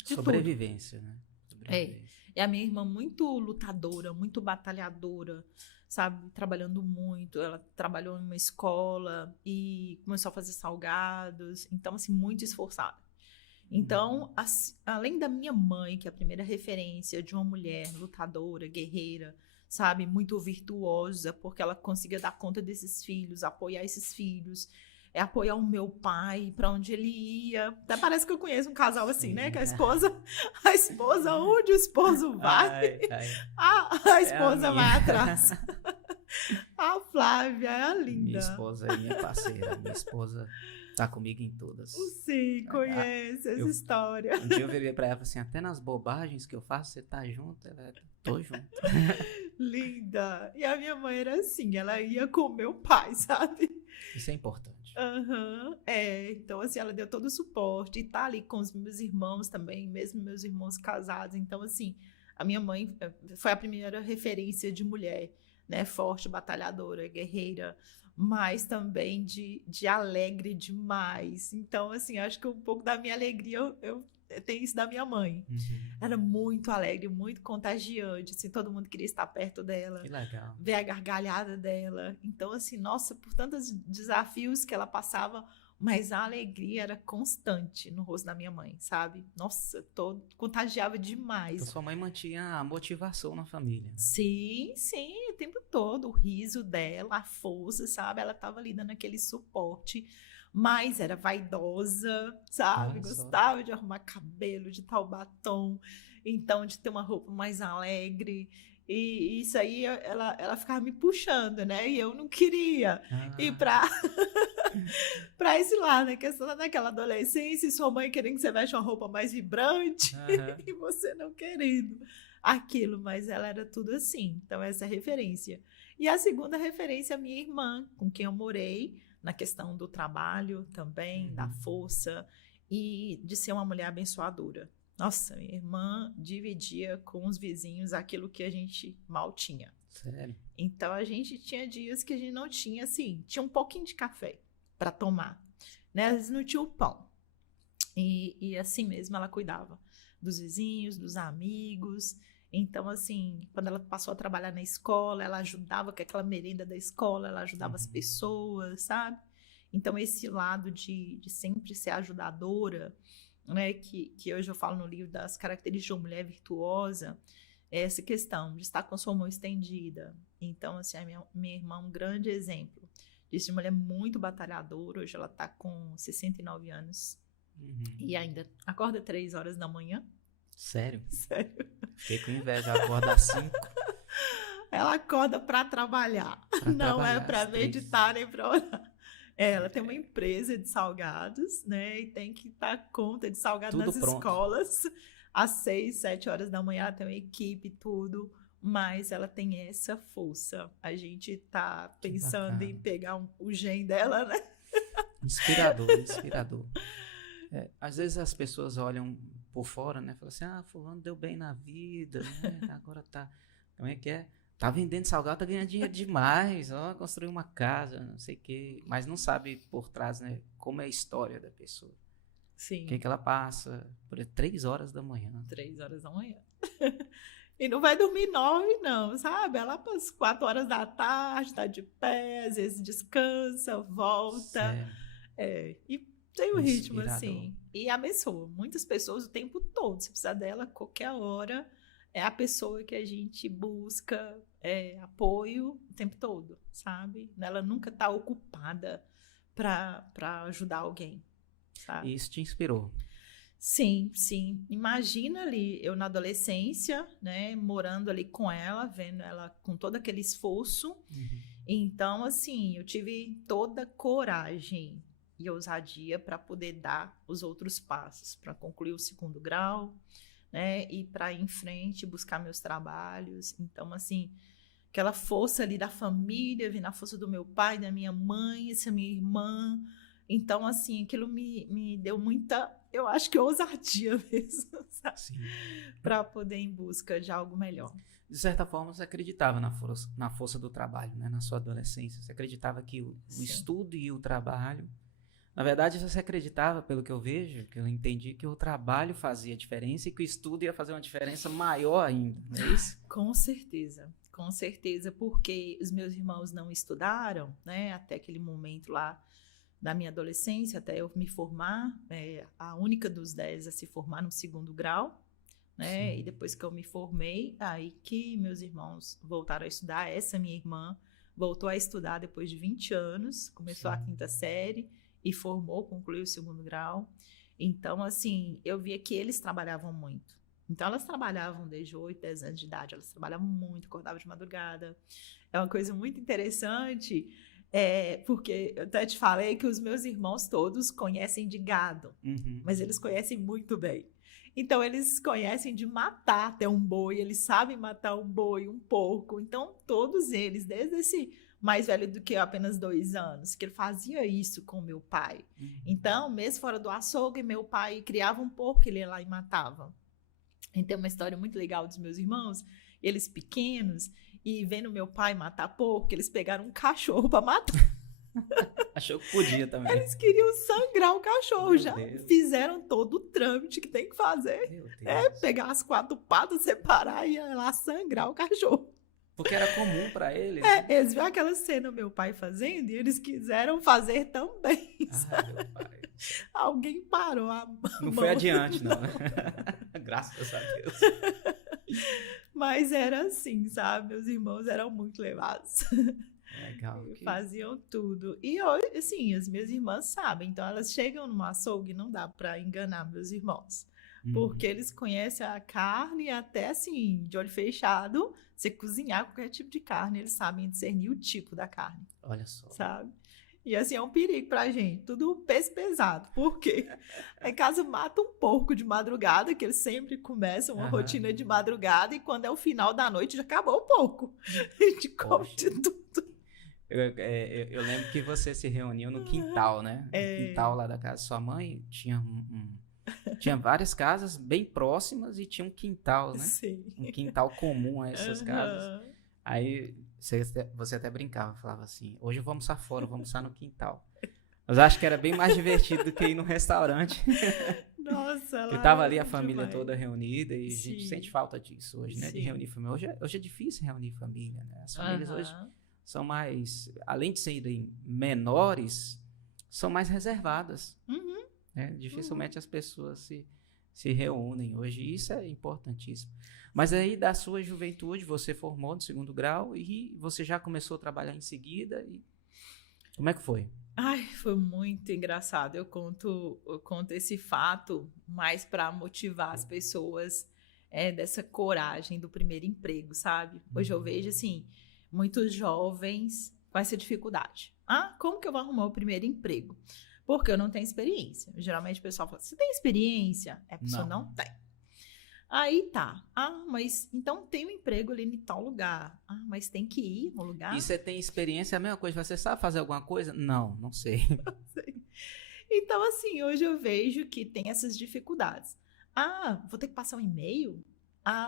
sobrevivência, tudo. Né? Sobrevivência. E a minha irmã muito lutadora, muito batalhadora, sabe? Trabalhando muito. Ela trabalhou em uma escola e começou a fazer salgados. Então, assim, muito esforçada. Então, além da minha mãe, que é a primeira referência de uma mulher lutadora, guerreira, sabe, muito virtuosa, porque ela conseguia dar conta desses filhos, apoiar esses filhos, apoiar o meu pai para onde ele ia. Até parece que eu conheço um casal assim, né? Que a esposa, onde o esposo vai, a esposa vai atrás. A Flávia é a linda. Minha esposa é minha parceira. Minha esposa Tá comigo em todas. Sim, conhece essa história. Um dia eu virei pra ela assim, até nas bobagens que eu faço, você tá junto? Ela, tô junto. Linda. E a minha mãe era assim, ela ia com meu pai, sabe? Isso é importante. Então assim, ela deu todo o suporte e tá ali com os meus irmãos também, mesmo meus irmãos casados. Então assim, a minha mãe foi a primeira referência de mulher, né? Forte, batalhadora, guerreira, mas também de alegre demais. Então assim, acho que um pouco da minha alegria eu tenho isso da minha mãe. Era muito alegre, muito contagiante, assim, todo mundo queria estar perto dela. Que legal. Ver a gargalhada dela. Então, assim, nossa, por tantos desafios que ela passava, mas a alegria era constante no rosto da minha mãe, sabe? Nossa, contagiava demais. Então, sua mãe mantinha a motivação na família. Sim, o tempo todo. O riso dela, a força, sabe? Ela tava ali dando aquele suporte. Mas era vaidosa, sabe? Gostava de arrumar cabelo, de tal batom. Então, de ter uma roupa mais alegre. E isso aí, ela ficava me puxando, né? E eu não queria ir pra esse lado, né? Questão daquela adolescência, e sua mãe querendo que você veste uma roupa mais vibrante e você não querendo aquilo. Mas ela era tudo assim. Então, essa é a referência. E a segunda referência, a minha irmã, com quem eu morei, na questão do trabalho também, da força e de ser uma mulher abençoadora. Nossa, minha irmã dividia com os vizinhos aquilo que a gente mal tinha. Sério? Então, a gente tinha dias que a gente não tinha, assim, tinha um pouquinho de café para tomar, né? Às vezes não tinha o pão. E assim mesmo ela cuidava dos vizinhos, dos amigos. Então, assim, quando ela passou a trabalhar na escola, ela ajudava com aquela merenda da escola, ela ajudava as pessoas, sabe? Então, esse lado de sempre ser ajudadora, né, que hoje eu falo no livro das características de uma mulher virtuosa, é essa questão de estar com a sua mão estendida. Então, assim, a minha irmã é um grande exemplo disso, de mulher muito batalhadora. Hoje ela está com 69 anos e ainda acorda 3 horas da manhã. Sério? Sério. Fiquei com inveja, acorda às 5. Ela acorda para trabalhar, não é para meditar nem para orar. Ela tem uma empresa de salgados, né? E tem que dar conta de salgados nas escolas. Às 6, 7 horas da manhã, ela tem uma equipe, tudo. Mas ela tem essa força. A gente tá pensando em pegar o gen dela, né? Inspirador. Às vezes as pessoas olham por fora, né? Falam assim, fulano deu bem na vida, né? Agora tá... Como é que é? Tá vendendo salgado, tá ganhando dinheiro demais, construiu uma casa, não sei o quê. Mas não sabe por trás, né? Como é a história da pessoa. Sim. O que ela passa por 3 horas da manhã. 3 horas da manhã. E não vai dormir 9, não, sabe? Ela passa 4 horas da tarde, tá de pé, às vezes descansa, volta. E tem um ritmo assim. E abençoa muitas pessoas o tempo todo. Se precisar dela, qualquer hora, é a pessoa que a gente busca apoio o tempo todo, sabe? Ela nunca tá ocupada para ajudar alguém, sabe? E isso te inspirou? Sim. Imagina ali, eu na adolescência, né, morando ali com ela, vendo ela com todo aquele esforço. Então, assim, eu tive toda coragem e ousadia para poder dar os outros passos, para concluir o 2º grau, né, e para ir em frente, buscar meus trabalhos. Então, assim, aquela força ali da família, vendo a força do meu pai, da minha mãe, essa minha irmã. Então, assim, aquilo me deu muita, eu acho que ousadia mesmo, sabe? Para poder ir em busca de algo melhor. De certa forma, você acreditava na força do trabalho, né? Na sua adolescência. Você acreditava que o estudo e o trabalho... Na verdade, você acreditava, pelo que eu vejo, que eu entendi, que o trabalho fazia diferença e que o estudo ia fazer uma diferença maior ainda, não é isso? Com certeza, porque os meus irmãos não estudaram, né? Até aquele momento lá da minha adolescência, até eu me formar, a única dos 10 a se formar no 2º grau, né? E depois que eu me formei, aí que meus irmãos voltaram a estudar. Essa minha irmã voltou a estudar depois de 20 anos, começou a 5ª série e formou, concluiu o 2º grau. Então, assim, eu via que eles trabalhavam muito. Então, elas trabalhavam desde 8, 10 anos de idade, elas trabalhavam muito, acordavam de madrugada. É uma coisa muito interessante, Porque eu até te falei que os meus irmãos todos conhecem de gado, mas eles conhecem muito bem. Então, eles conhecem de matar até um boi, eles sabem matar um boi, um porco. Então, todos eles, desde esse mais velho do que eu, apenas 2 anos, que ele fazia isso com meu pai. Então, mesmo fora do açougue, meu pai criava um porco, ele ia lá e matava. Então, uma história muito legal dos meus irmãos, eles pequenos, e vendo meu pai matar porco, eles pegaram um cachorro para matar. Achou que podia também. Eles queriam sangrar o cachorro, Meu já Deus. fizeram todo o trâmite que tem que fazer. Meu Deus. Pegar as 4 patas, separar e ir lá sangrar o cachorro. Porque era comum para eles. Eles viram aquela cena meu pai fazendo e eles quiseram fazer também. Ai, meu pai. Alguém parou a Não mão. foi adiante, não. Graças a Deus. Mas era assim, sabe? Meus irmãos eram muito levados. Legal. Faziam tudo. E hoje, assim, as minhas irmãs sabem. Então, elas chegam no açougue e não dá para enganar meus irmãos. Porque eles conhecem a carne até, assim, de olho fechado. Você cozinhar qualquer tipo de carne, eles sabem discernir o tipo da carne. Olha só. Sabe? E, assim, é um perigo pra gente. Tudo peso pesado. Por quê? Em casa mata um porco de madrugada, que eles sempre começam uma rotina de madrugada. E quando é o final da noite, já acabou o porco. A gente come de tudo. Eu lembro que você se reuniu no quintal, né? No quintal lá da casa de sua mãe. Tinha várias casas bem próximas e tinha um quintal, né? Sim. Um quintal comum a essas casas. Aí você até brincava, falava assim, hoje eu vou almoçar fora, eu vou almoçar no quintal. Mas acho que era bem mais divertido do que ir no restaurante. Nossa, Porque tava ali a família toda reunida e a gente sente falta disso hoje, né? De reunir família. Hoje é difícil reunir família, né? As famílias hoje são mais, além de serem menores, são mais reservadas. Né? Dificilmente as pessoas se reúnem hoje, e isso é importantíssimo. Mas aí, da sua juventude, você formou no 2º grau e você já começou a trabalhar em seguida? E como é que foi? Ai, foi muito engraçado. Eu conto esse fato mais para motivar as pessoas dessa coragem do primeiro emprego, sabe? Hoje eu vejo, assim, muitos jovens com essa dificuldade. Como que eu vou arrumar o primeiro emprego? Porque eu não tenho experiência. Geralmente o pessoal fala, você tem experiência? A pessoa não tem. Aí tá. Mas então tem um emprego ali em tal lugar. Mas tem que ir no lugar. E você tem experiência, é a mesma coisa. Você sabe fazer alguma coisa? Não sei. Não sei. Então, assim, hoje eu vejo que tem essas dificuldades. Vou ter que passar um e-mail?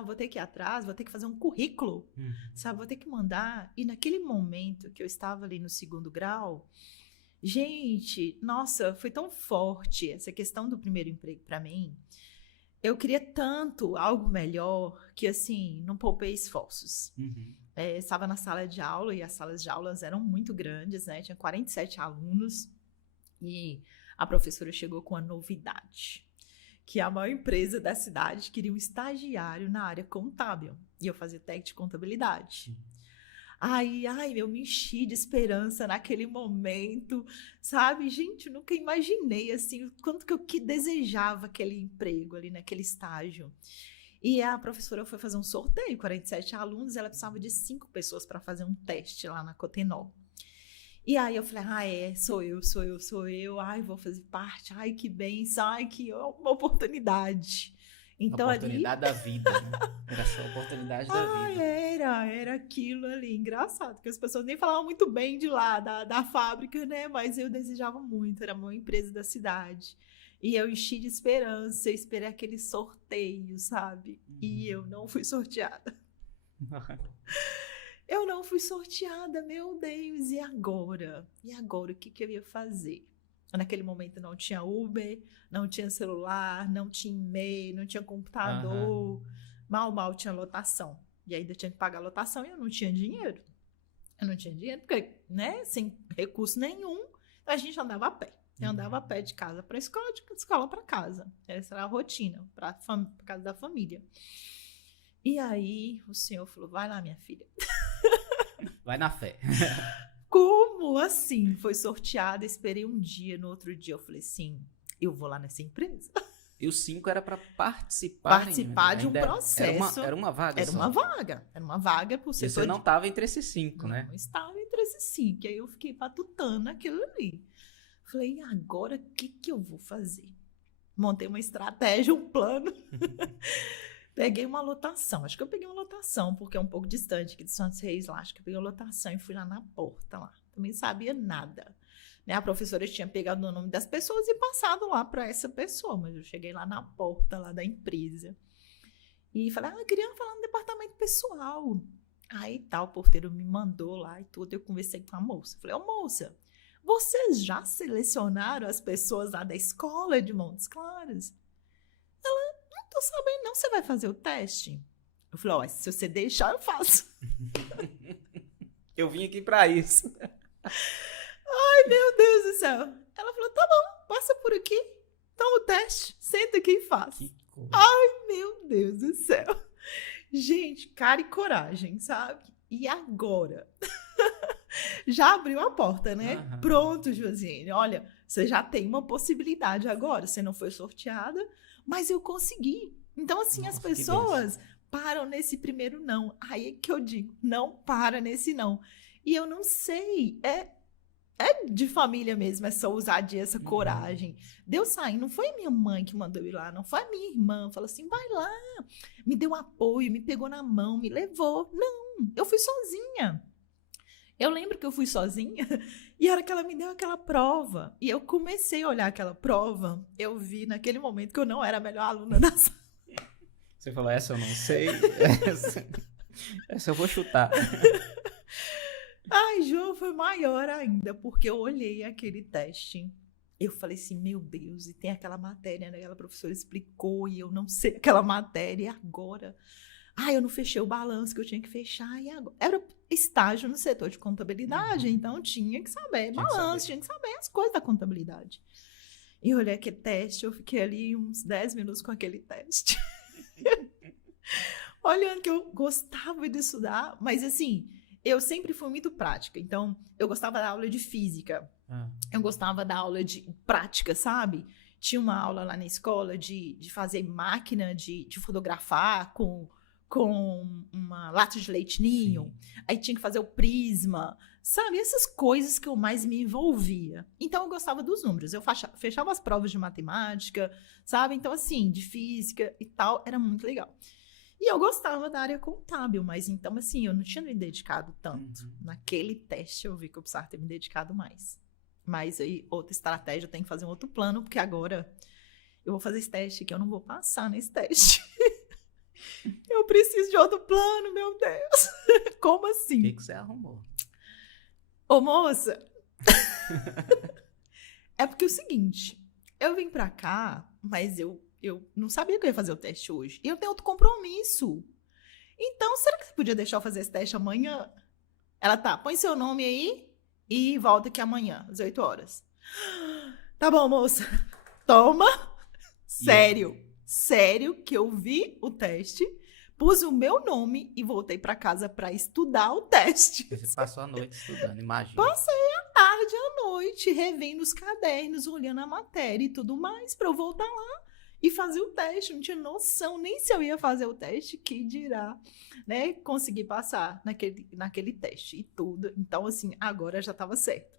Vou ter que ir atrás, vou ter que fazer um currículo. Sabe, vou ter que mandar. E naquele momento que eu estava ali no 2º grau, gente, nossa, foi tão forte essa questão do primeiro emprego para mim. Eu queria tanto algo melhor que, assim, não poupei esforços. Estava na sala de aula e as salas de aulas eram muito grandes, né? Tinha 47 alunos e a professora chegou com a novidade, que a maior empresa da cidade queria um estagiário na área contábil e eu fazia técnico de contabilidade. Ai, eu me enchi de esperança naquele momento, sabe? Gente, eu nunca imaginei, assim, o quanto que eu desejava aquele emprego ali naquele estágio. E a professora foi fazer um sorteio, 47 alunos, ela precisava de 5 pessoas para fazer um teste lá na Cotenol. E aí eu falei, sou eu, vou fazer parte, que bênção, que uma oportunidade. Então, oportunidade da vida, né? Era só a oportunidade da vida. Era aquilo ali, engraçado, porque as pessoas nem falavam muito bem de lá, da fábrica, né, mas eu desejava muito, era uma empresa da cidade, e eu enchi de esperança, eu esperei aquele sorteio, sabe, e eu não fui sorteada. Eu não fui sorteada, meu Deus, e agora? O que eu ia fazer? Naquele momento não tinha Uber, não tinha celular, não tinha e-mail, não tinha computador. Mal tinha lotação. E ainda tinha que pagar a lotação e eu não tinha dinheiro. Porque, né, sem recurso nenhum, a gente andava a pé. Eu andava a pé de casa para a escola, de escola para casa. Essa era a rotina, para casa da família. E aí o senhor falou, vai lá, minha filha. Vai na fé. Como assim? Foi sorteada, esperei um dia, no outro dia eu falei, sim, eu vou lá nessa empresa. E os 5 era para participar de um processo. Era uma vaga Era uma vaga por setor. E você não estava entre esses 5, né? Não estava entre coisa assim, que aí eu fiquei patutando aquilo ali. Falei, agora o que eu vou fazer? Montei uma estratégia, um plano. Peguei uma lotação. Acho que eu peguei uma lotação, porque é um pouco distante aqui de Santos Reis lá. Acho que eu peguei uma lotação e fui lá na porta lá. Também sabia nada. Né? A professora tinha pegado o nome das pessoas e passado lá para essa pessoa. Mas eu cheguei lá na porta lá da empresa. E falei, eu queria falar no departamento pessoal. Aí o porteiro me mandou lá e tudo. Eu conversei com a moça. Falei, moça, vocês já selecionaram as pessoas lá da escola de Montes Claros? Ela, não tô sabendo não, você vai fazer o teste? Eu falei, se você deixar, eu faço. Eu vim aqui pra isso. Ai, meu Deus do céu. Ela falou, tá bom, passa por aqui, toma o teste, senta aqui e faz. Ai, meu Deus do céu. Gente, cara e coragem, sabe? E agora? Já abriu a porta, né? Uhum. Pronto, Josiane. Olha, você já tem uma possibilidade agora. Você não foi sorteada, mas eu consegui. Então, assim, nossa, as pessoas param nesse primeiro não. Aí é que eu digo, não para nesse não. E eu não sei, é de família mesmo, essa ousadia, essa coragem. Deu sair, não foi minha mãe que mandou eu ir lá, não foi a minha irmã. Falou assim, vai lá. Me deu apoio, me pegou na mão, me levou. Não, eu fui sozinha. Eu lembro que eu fui sozinha e a hora que ela me deu aquela prova e eu comecei a olhar aquela prova, eu vi naquele momento que eu não era a melhor aluna da sala. Você falou, essa eu não sei, essa eu vou chutar. Ai, João, foi maior ainda, porque eu olhei aquele teste. Eu falei assim, meu Deus, e tem aquela matéria, né? Aquela professora explicou e eu não sei aquela matéria, e agora? Eu não fechei o balanço que eu tinha que fechar, e agora? Era estágio no setor de contabilidade, então tinha que saber balanço, tinha que saber as coisas da contabilidade. E eu olhei aquele teste, eu fiquei ali uns 10 minutos com aquele teste. Olhando que eu gostava de estudar, mas assim, eu sempre fui muito prática, então eu gostava da aula de física, eu gostava da aula de prática, sabe? Tinha uma aula lá na escola de fazer máquina de fotografar com uma lata de leite ninho. Sim. Aí tinha que fazer o prisma, sabe? Essas coisas que eu mais me envolvia. Então, eu gostava dos números. Eu fechava as provas de matemática, sabe? Então, assim, de física e tal, era muito legal. E eu gostava da área contábil, mas então, assim, eu não tinha me dedicado tanto. Naquele teste, eu vi que eu precisava ter me dedicado mais. Mas aí, outra estratégia, eu tenho que fazer um outro plano, porque agora eu vou fazer esse teste que eu não vou passar nesse teste. Eu preciso de outro plano, meu Deus. Como assim? O que você arrumou? Ô, moça. É porque é o seguinte, eu vim pra cá, mas eu não sabia que eu ia fazer o teste hoje. E eu tenho outro compromisso. Então, será que você podia deixar eu fazer esse teste amanhã? Ela, põe seu nome aí e volta aqui amanhã, às 8 horas. Tá bom, moça. Toma. Sério. Sério que eu vi o teste, pus o meu nome e voltei para casa para estudar o teste. Você passou a noite estudando, imagina. Passei a tarde e a noite revendo os cadernos, olhando a matéria e tudo mais, para eu voltar lá e fazer o teste. Não tinha noção nem se eu ia fazer o teste, que dirá, né? Consegui passar naquele teste e tudo. Então, assim, agora já estava certo.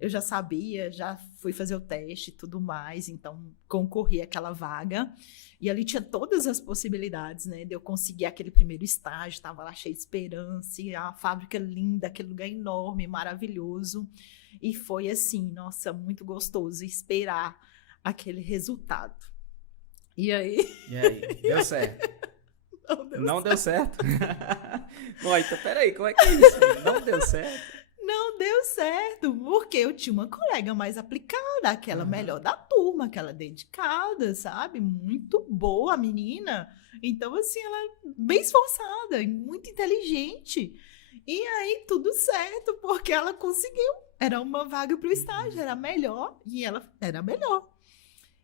Eu já sabia, já fui fazer o teste e tudo mais, então concorri àquela vaga. E ali tinha todas as possibilidades, né, de eu conseguir aquele primeiro estágio, estava lá cheia de esperança, e a fábrica linda, aquele lugar enorme, maravilhoso. E foi assim, nossa, muito gostoso esperar aquele resultado. E aí? Deu certo? Não deu certo? Bom, então peraí, como é que é isso? Não deu certo? Não deu certo, porque eu tinha uma colega mais aplicada, aquela melhor da turma, aquela dedicada, sabe? Muito boa a menina. Então, assim, ela é bem esforçada, muito inteligente. E aí, tudo certo, porque ela conseguiu. Era uma vaga para o estágio, era melhor, e ela era melhor.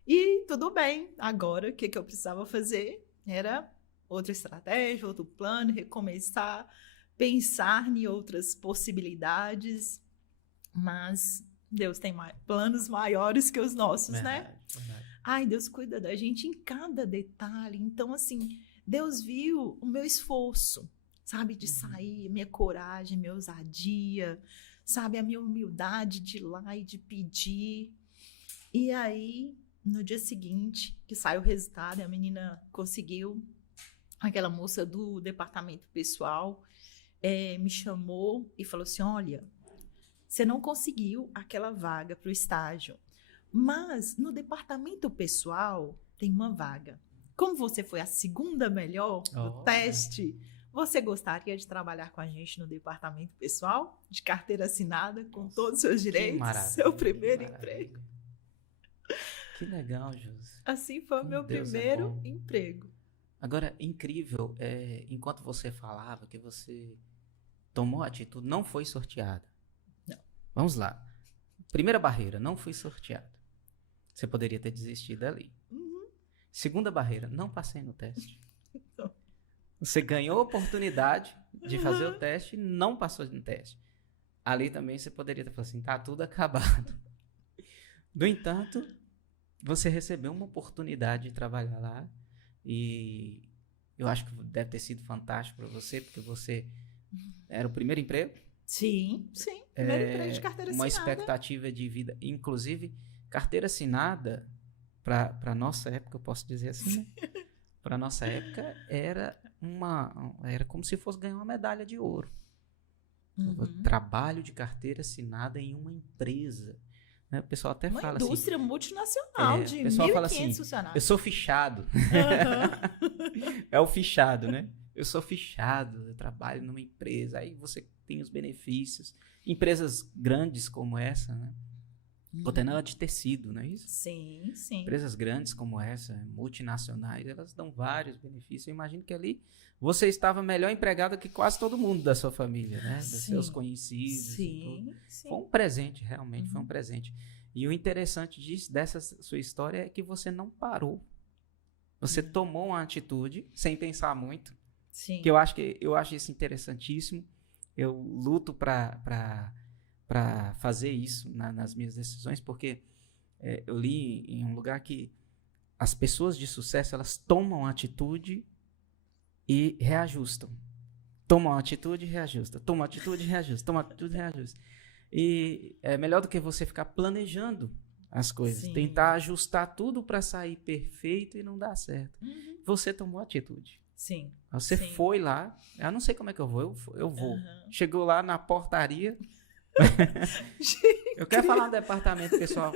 E tudo bem. Agora, o que eu precisava fazer era outra estratégia, outro plano, recomeçar, pensar em outras possibilidades, mas Deus tem planos maiores que os nossos, verdade, né? Verdade. Ai, Deus cuida da gente em cada detalhe. Então, assim, Deus viu o meu esforço, sabe? De sair, minha coragem, minha ousadia, sabe, a minha humildade de ir lá e de pedir. E aí, no dia seguinte, que sai o resultado, a menina conseguiu, aquela moça do departamento pessoal, me chamou e falou assim, olha, você não conseguiu aquela vaga para o estágio, mas no departamento pessoal tem uma vaga. Como você foi a segunda melhor no teste, você gostaria de trabalhar com a gente no departamento pessoal, de carteira assinada, com todos os seus direitos, seu primeiro emprego? Que legal, Josi. Assim foi o meu primeiro emprego. Agora, incrível, enquanto você falava que você tomou atitude, não foi sorteada. Não. Vamos lá. Primeira barreira, não fui sorteada. Você poderia ter desistido ali. Uhum. Segunda barreira, não passei no teste. Você ganhou a oportunidade de fazer o teste e não passou no teste. Ali também você poderia ter falado assim, tá tudo acabado. No entanto, você recebeu uma oportunidade de trabalhar lá e eu acho que deve ter sido fantástico para você, porque você era o primeiro emprego. Sim, sim. Primeiro emprego de carteira assinada. Uma expectativa de vida, inclusive carteira assinada, para nossa época, eu posso dizer assim, né? Para nossa época era como se fosse ganhar uma medalha de ouro. Uhum. Trabalho de carteira assinada em uma empresa. Né? O pessoal até uma fala indústria assim, multinacional de 1.500 funcionários. Eu sou fichado. Uhum. É o fichado, né? Eu sou fichado, eu trabalho numa empresa. Aí você tem os benefícios. Empresas grandes como essa, né? Cotenel de tecido, não é isso? Sim, sim. Empresas grandes como essa, multinacionais, elas dão vários benefícios. Eu imagino que ali você estava melhor empregado que quase todo mundo da sua família, né? Dos seus conhecidos. Sim, sim. Foi um presente, realmente, foi um presente. E o interessante dessa sua história é que você não parou. Você tomou uma atitude sem pensar muito. Sim. Que eu acho isso interessantíssimo. Eu luto para fazer isso nas minhas decisões, porque eu li em um lugar que as pessoas de sucesso, elas tomam atitude e reajustam. Tomam atitude e reajustam. Tomam atitude e reajustam. Tomam atitude e reajustam. E é melhor do que você ficar planejando as coisas. Sim. Tentar ajustar tudo para sair perfeito e não dar certo. Uhum. Você tomou atitude. Sim. Você foi lá. Eu não sei como é que eu vou. Eu vou. Uhum. Chegou lá na portaria. Eu quero falar no departamento pessoal.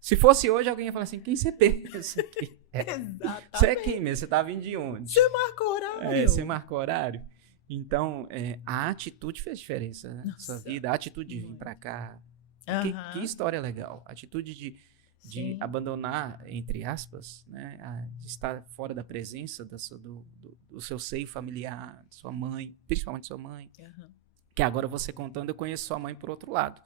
Se fosse hoje, alguém ia falar assim, quem você pensa aqui? Exatamente. Você é quem mesmo? Você tá vindo de onde? Você marcou horário. Você marcou horário. Então, a atitude fez diferença, né? Na sua vida. A atitude de vir pra cá. Que história legal. A atitude de abandonar, entre aspas, né? De estar fora da presença do seu seio familiar, de sua mãe, principalmente sua mãe. Que agora você contando, eu conheço sua mãe por outro lado.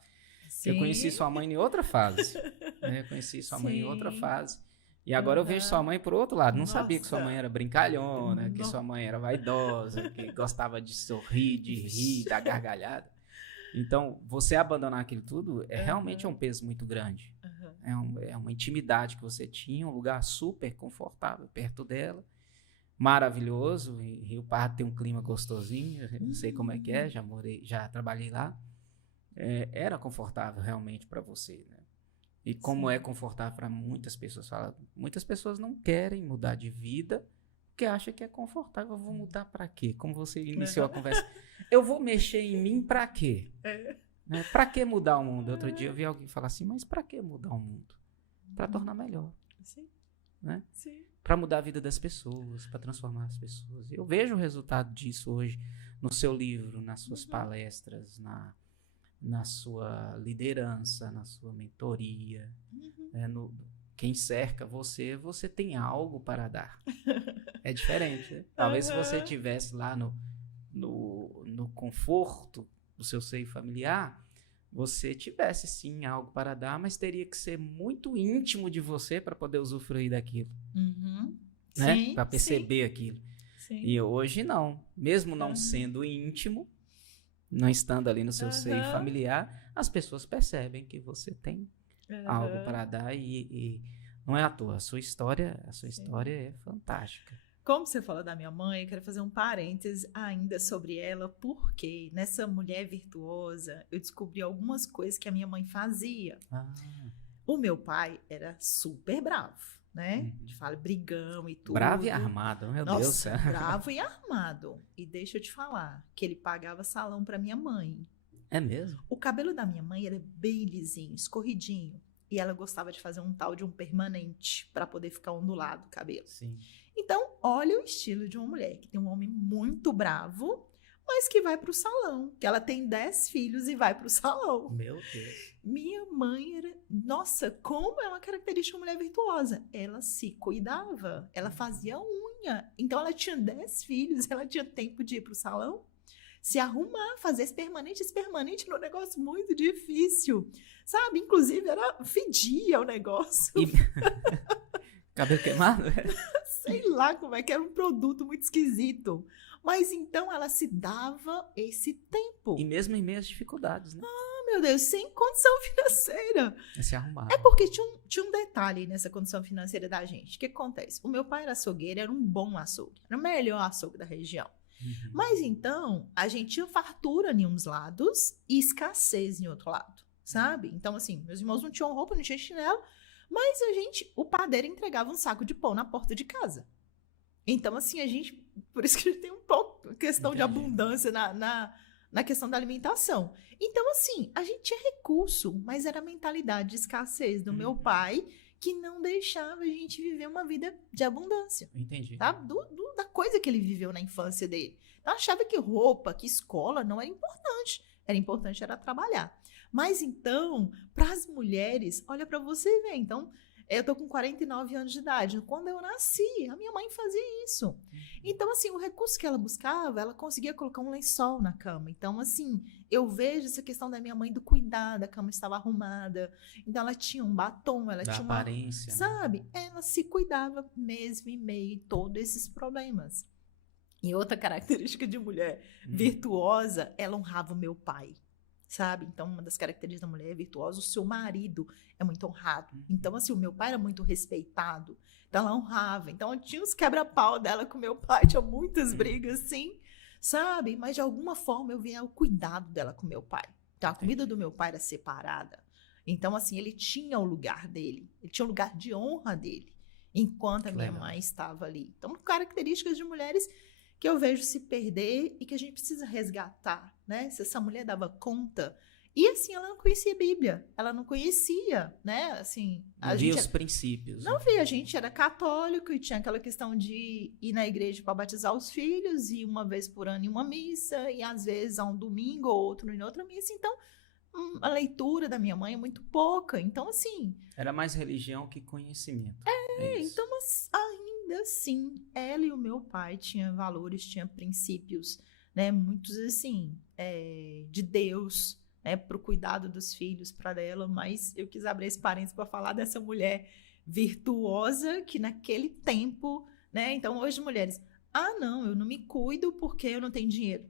Sim. Eu conheci sua mãe em outra fase. Né? Eu conheci sua mãe em outra fase. E agora eu vejo sua mãe por outro lado. Não sabia que sua mãe era brincalhona, que sua mãe era vaidosa, que gostava de sorrir, de rir, da gargalhada. Então, você abandonar aquilo tudo realmente é um peso muito grande. É uma intimidade que você tinha, um lugar super confortável perto dela. Maravilhoso, em Rio Pardo tem um clima gostosinho, não sei como é que é, já trabalhei lá. Era confortável realmente para você, né? E como é confortável para muitas pessoas, muitas pessoas não querem mudar de vida porque acham que é confortável. Eu vou mudar para quê? Como você iniciou a conversa, eu vou mexer em mim para quê? Né? Para que mudar o mundo? Outro dia eu vi alguém falar assim, mas para que mudar o mundo? Para tornar melhor. Sim. Né? Sim. Para mudar a vida das pessoas, para transformar as pessoas. Eu vejo o resultado disso hoje no seu livro, nas suas palestras, na sua liderança, na sua mentoria. Quem cerca você tem algo para dar. É diferente, né? Talvez se você estivesse lá no conforto do seu seio familiar, você tivesse sim algo para dar, mas teria que ser muito íntimo de você para poder usufruir daquilo. Né? Para perceber aquilo. Sim. E hoje não. Mesmo não sendo íntimo, não estando ali no seu seio familiar, as pessoas percebem que você tem algo para dar e não é à toa. A sua história é fantástica. como você falou da minha mãe, eu quero fazer um parênteses ainda sobre ela, porque nessa mulher virtuosa eu descobri algumas coisas que a minha mãe fazia. O meu pai era super bravo, né? A gente fala brigão e tudo. Bravo e armado, meu Deus do céu. Bravo e armado. E deixa eu te falar, que ele pagava salão pra minha mãe. É mesmo? O cabelo da minha mãe era bem lisinho, escorridinho. E ela gostava de fazer um tal de um permanente para poder ficar ondulado o cabelo. Sim. Então, olha o estilo de uma mulher que tem um homem muito bravo, mas que vai para o salão. Que ela tem 10 filhos e vai para o salão. Meu Deus. Minha mãe era... Nossa, como é uma característica de uma mulher virtuosa. Ela se cuidava, ela fazia unha. Então, ela tinha 10 filhos, ela tinha tempo de ir para o salão, se arrumar, fazer esse permanente era um negócio muito difícil, sabe? Inclusive, fedia o negócio. Cabelo queimado? Sei lá como é que era um produto muito esquisito. Mas então ela se dava esse tempo. E mesmo em meio às dificuldades, né? Ah, meu Deus, sem condição financeira. Se arrumar. É porque tinha um detalhe nessa condição financeira da gente. O que acontece? O meu pai era açougueiro, era um bom açougue. Era o melhor açougue da região. Mas então, a gente tinha fartura em uns lados e escassez em outro lado, sabe? Então, assim, meus irmãos não tinham roupa, não tinham chinelo, mas o padeiro entregava um saco de pão na porta de casa. Então, assim, por isso que a gente tem um pouco questão de abundância na questão da alimentação. Então, assim, a gente tinha recurso, mas era a mentalidade de escassez do meu pai, que não deixava a gente viver uma vida de abundância. Entendi. Tá? Da coisa que ele viveu na infância dele. Então, achava que roupa, que escola não era importante. Era trabalhar. Mas, então, para as mulheres, olha para você ver. Então, eu tô com 49 anos de idade. Quando eu nasci, a minha mãe fazia isso. Então, assim, o recurso que ela buscava, ela conseguia colocar um lençol na cama. Então, assim, eu vejo essa questão da minha mãe do cuidado, a cama estava arrumada. Então, ela tinha um batom, ela tinha uma aparência. Sabe? Ela se cuidava mesmo em meio a todos esses problemas. E outra característica de mulher virtuosa, ela honrava o meu pai. Sabe? Então, uma das características da mulher virtuosa, o seu marido é muito honrado. Então, assim, o meu pai era muito respeitado. Então, ela honrava. Então, tinha uns quebra-pau dela com o meu pai. Tinha muitas brigas, sim. Sabe? Mas, de alguma forma, eu via o cuidado dela com o meu pai. Então, a comida do meu pai era separada. Então, assim, ele tinha o lugar dele. Ele tinha o lugar de honra dele. Enquanto a minha mãe estava ali. Então, características de mulheres que eu vejo se perder e que a gente precisa resgatar, né? Se essa mulher dava conta. E assim, ela não conhecia a Bíblia, ela não conhecia, né? Assim, não via os princípios. Não via, a gente era católico e tinha aquela questão de ir na igreja para batizar os filhos, e uma vez por ano em uma missa, e às vezes a um domingo ou outro em outra missa. Então, a leitura da minha mãe é muito pouca. Então, assim... Era mais religião que conhecimento. Então, ainda assim, ela e o meu pai tinham valores, tinham princípios, né? Muitos, assim, de Deus, né? Para o cuidado dos filhos, para ela. Mas eu quis abrir esse parênteses para falar dessa mulher virtuosa que naquele tempo, né? Então, hoje, mulheres... não, eu não me cuido porque eu não tenho dinheiro.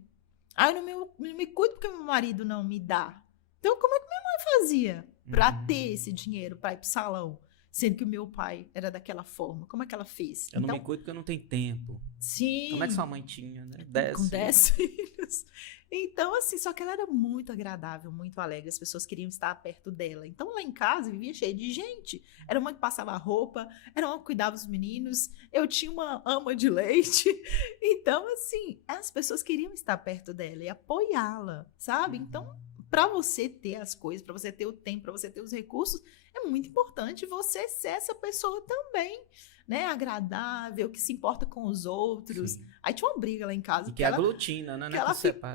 Eu não me cuido porque meu marido não me dá. Então, como é que minha mãe fazia para ter esse dinheiro, para ir para o salão? Sendo que o meu pai era daquela forma. Como é que ela fez? Eu não me cuido porque eu não tenho tempo. Sim. Como é que sua mãe tinha, né? Com 10 filhos. Então, assim, só que ela era muito agradável, muito alegre. As pessoas queriam estar perto dela. Então, lá em casa, vivia cheio de gente. Era uma que passava a roupa, era uma que cuidava dos meninos. Eu tinha uma ama de leite. Então, assim, as pessoas queriam estar perto dela e apoiá-la, sabe? Então, para você ter as coisas, para você ter o tempo, para você ter os recursos, é muito importante você ser essa pessoa também, né? Agradável, que se importa com os outros. Sim. Aí tinha uma briga lá em casa. E que aglutina, né?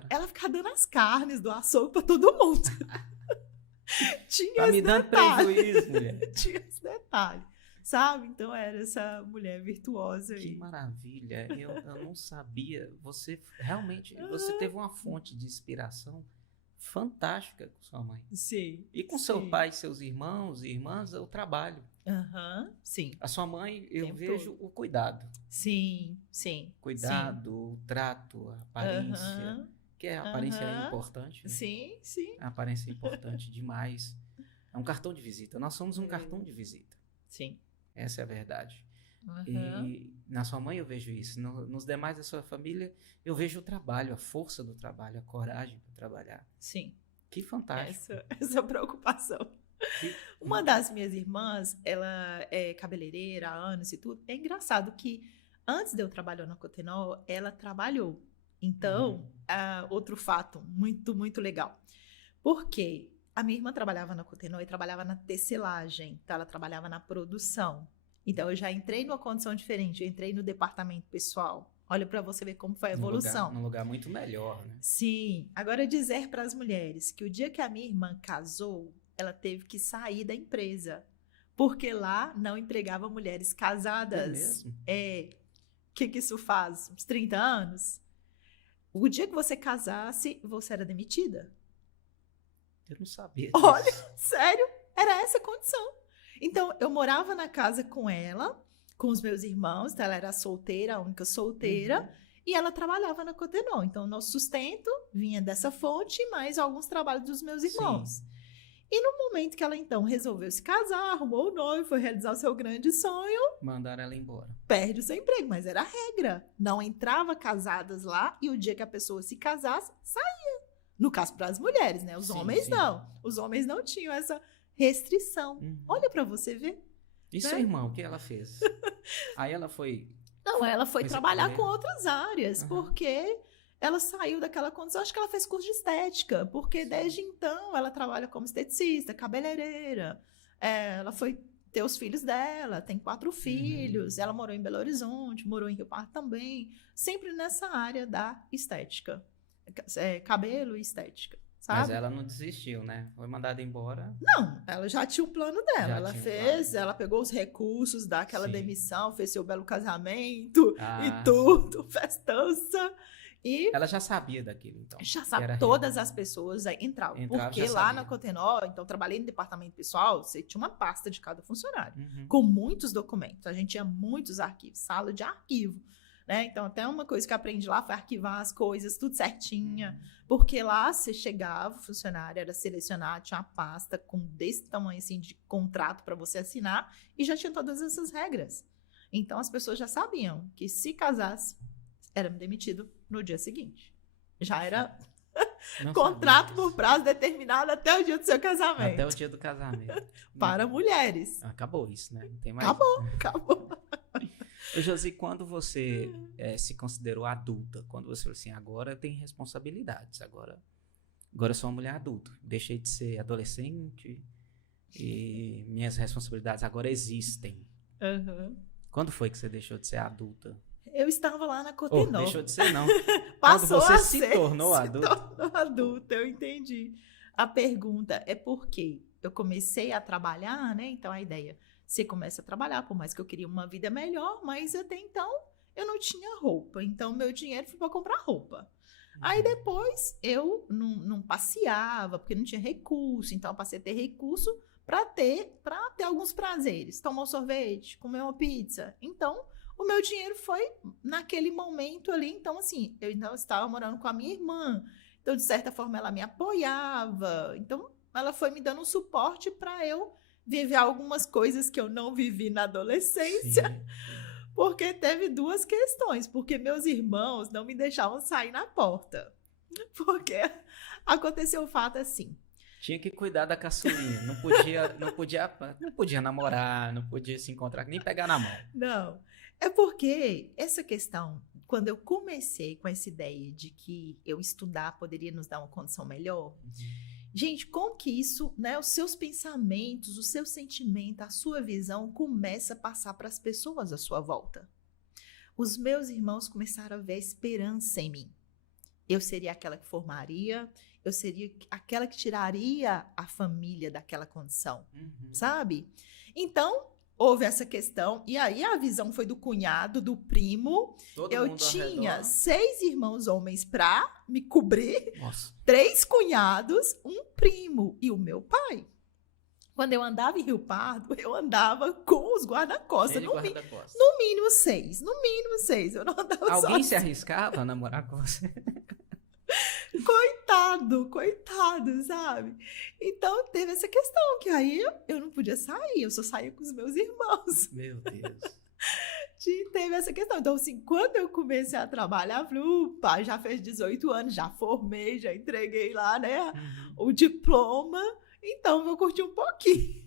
Ela ficava dando as carnes do açougue para todo mundo. Tinha tá me dando prejuízo, mulher. Tinha esse detalhe, sabe? Então era essa mulher virtuosa. Que maravilha. Eu não sabia. Você realmente você teve uma fonte de inspiração fantástica com sua mãe. Sim. E com seu pai, seus irmãos e irmãs, o trabalho. Sim. A sua mãe, eu vejo o cuidado. Sim. Cuidado, o trato, a aparência. Que a aparência é importante. Né? Sim. A aparência é importante demais. É um cartão de visita. Nós somos um cartão de visita. Sim. Essa é a verdade. E na sua mãe eu vejo isso. Nos demais da sua família, eu vejo o trabalho, a força do trabalho, a coragem para trabalhar. Sim. Que fantástico. Essa preocupação. Uma das minhas irmãs, ela é cabeleireira há anos e tudo. É engraçado que antes de eu trabalhar na Cotenol, ela trabalhou. Então, outro fato muito, muito legal. Porque a minha irmã trabalhava na Cotenol e trabalhava na tecelagem. Então, ela trabalhava na produção. Então, eu já entrei numa condição diferente. Eu entrei no departamento pessoal. Olha para você ver como foi a evolução. Num lugar muito melhor, né? Sim. Agora, dizer para as mulheres que o dia que a minha irmã casou, ela teve que sair da empresa. Porque lá não empregava mulheres casadas. É mesmo? O que isso faz? Uns 30 anos? O dia que você casasse, você era demitida. Eu não sabia. Olha, sério, era essa a condição. Então, eu morava na casa com ela, com os meus irmãos, então ela era solteira, a única solteira, e ela trabalhava na Cotenol. Então, o nosso sustento vinha dessa fonte, mais alguns trabalhos dos meus irmãos. Sim. E no momento que ela, então, resolveu se casar, arrumou o noivo, foi realizar o seu grande sonho... Mandaram ela embora. Perde o seu emprego, mas era a regra. Não entrava casadas lá e o dia que a pessoa se casasse, saía. No caso, para as mulheres, né? Os homens não. Os homens não tinham essa restrição. Olha para você ver. E seu irmão, o que ela fez? Aí ela foi... Não, ela foi trabalhar com outras áreas, porque ela saiu daquela condição. Acho que ela fez curso de estética, porque desde então ela trabalha como esteticista, cabeleireira. Ela foi ter os filhos dela, tem 4 filhos. Ela morou em Belo Horizonte, morou em Rio Pardo também. Sempre nessa área da estética. Cabelo e estética. Sabe? Mas ela não desistiu, né? Foi mandada embora. Não, ela já tinha o plano dela. Ela fez, ela pegou os recursos daquela demissão, fez seu belo casamento e tudo, festança. E ela já sabia daquilo, então. Já sabe, todas as pessoas entravam. Porque lá na Cotenol, então, trabalhei no departamento pessoal, você tinha uma pasta de cada funcionário, com muitos documentos. A gente tinha muitos arquivos, sala de arquivo. Né? Então, até uma coisa que eu aprendi lá foi arquivar as coisas, tudo certinha. Porque lá você chegava, o funcionário era selecionado, tinha uma pasta com desse tamanho assim de contrato para você assinar e já tinha todas essas regras. Então, as pessoas já sabiam que se casasse, era demitido no dia seguinte. Já era contrato por prazo determinado até o dia do seu casamento. Até o dia do casamento. Para mulheres. Acabou isso, né? Não tem mais. Acabou. Ô, Josi, quando você se considerou adulta, quando você falou assim, agora eu tenho responsabilidades, agora eu sou uma mulher adulta, deixei de ser adolescente e minhas responsabilidades agora existem. Quando foi que você deixou de ser adulta? Eu estava lá na Cotenol. Deixou de ser, não. Passou quando você a se ser, tornou adulta? Se tornou adulta, eu entendi. A pergunta é porque eu comecei a trabalhar, né? Então, a ideia... Você começa a trabalhar, por mais que eu queria uma vida melhor, mas até então eu não tinha roupa. Então, meu dinheiro foi para comprar roupa. Aí, depois, eu não passeava, porque não tinha recurso. Então, eu passei a ter recurso para ter alguns prazeres. Tomar um sorvete, comer uma pizza. Então, o meu dinheiro foi naquele momento ali. Então, assim, eu estava morando com a minha irmã. Então, de certa forma, ela me apoiava. Então, ela foi me dando um suporte para eu viver algumas coisas que eu não vivi na adolescência. Sim. Porque teve 2 questões. Porque meus irmãos não me deixavam sair na porta. Porque aconteceu o fato assim. Tinha que cuidar da caçulinha. Não podia namorar, não podia se encontrar, nem pegar na mão. Não. É porque essa questão, quando eu comecei com essa ideia de que eu estudar poderia nos dar uma condição melhor... Gente, como que isso, né, os seus pensamentos, o seu sentimento, a sua visão começa a passar para as pessoas à sua volta? Os meus irmãos começaram a ver a esperança em mim. Eu seria aquela que formaria, eu seria aquela que tiraria a família daquela condição, sabe? Então, houve essa questão, e aí a visão foi do cunhado, do primo. Eu tinha 6 irmãos homens para me cobrir, 3 cunhados, um primo e o meu pai. Quando eu andava em Rio Pardo, eu andava com os guarda-costas. No mínimo 6. No mínimo 6. Eu não andava Alguém se arriscava a namorar com você? Coitado, sabe? Então, teve essa questão, que aí eu não podia sair, eu só saía com os meus irmãos. Meu Deus. Teve essa questão. Então, assim, quando eu comecei a trabalhar, eu falei, opa, já fez 18 anos, já formei, já entreguei lá, né, o diploma, então vou curtir um pouquinho.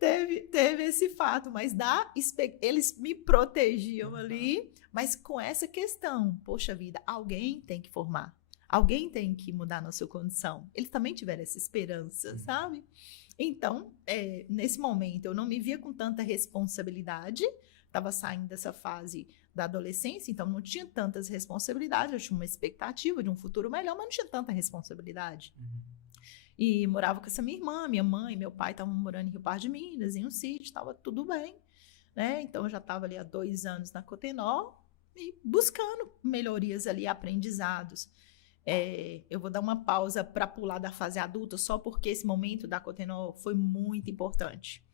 Teve esse fato, mas eles me protegiam ali, mas com essa questão, poxa vida, alguém tem que formar, alguém tem que mudar a nossa condição. Eles também tiveram essa esperança, sabe? Então, nesse momento, eu não me via com tanta responsabilidade, estava saindo dessa fase da adolescência, então não tinha tantas responsabilidades, eu tinha uma expectativa de um futuro melhor, mas não tinha tanta responsabilidade. E morava com essa minha irmã, minha mãe, meu pai estavam morando em Rio Pardo de Minas, em um sítio, estava tudo bem, né? Então, eu já estava ali há 2 anos na Cotenó e buscando melhorias ali, aprendizados. Eu vou dar uma pausa para pular da fase adulta, só porque esse momento da Cotenó foi muito importante.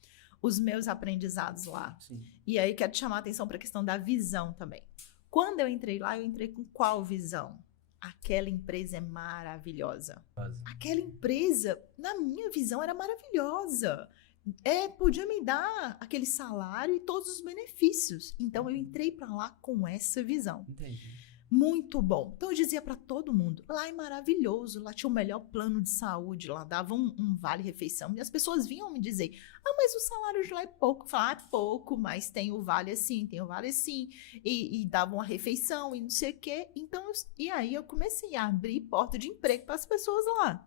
Os meus aprendizados lá. Sim. E aí, quero te chamar a atenção para a questão da visão também. Quando eu entrei lá, eu entrei com qual visão? Aquela empresa é maravilhosa. Aquela empresa, na minha visão, era maravilhosa. Podia me dar aquele salário e todos os benefícios. Então, eu entrei para lá com essa visão. Entendi. Muito bom. Então, eu dizia para todo mundo, lá é maravilhoso, lá tinha o melhor plano de saúde, lá dava um vale-refeição. E as pessoas vinham me dizer, mas o salário de lá é pouco. Eu falava, é pouco, mas tem o vale assim, tem o vale assim. E dava uma refeição e não sei o quê. Então, e aí eu comecei a abrir porta de emprego para as pessoas lá.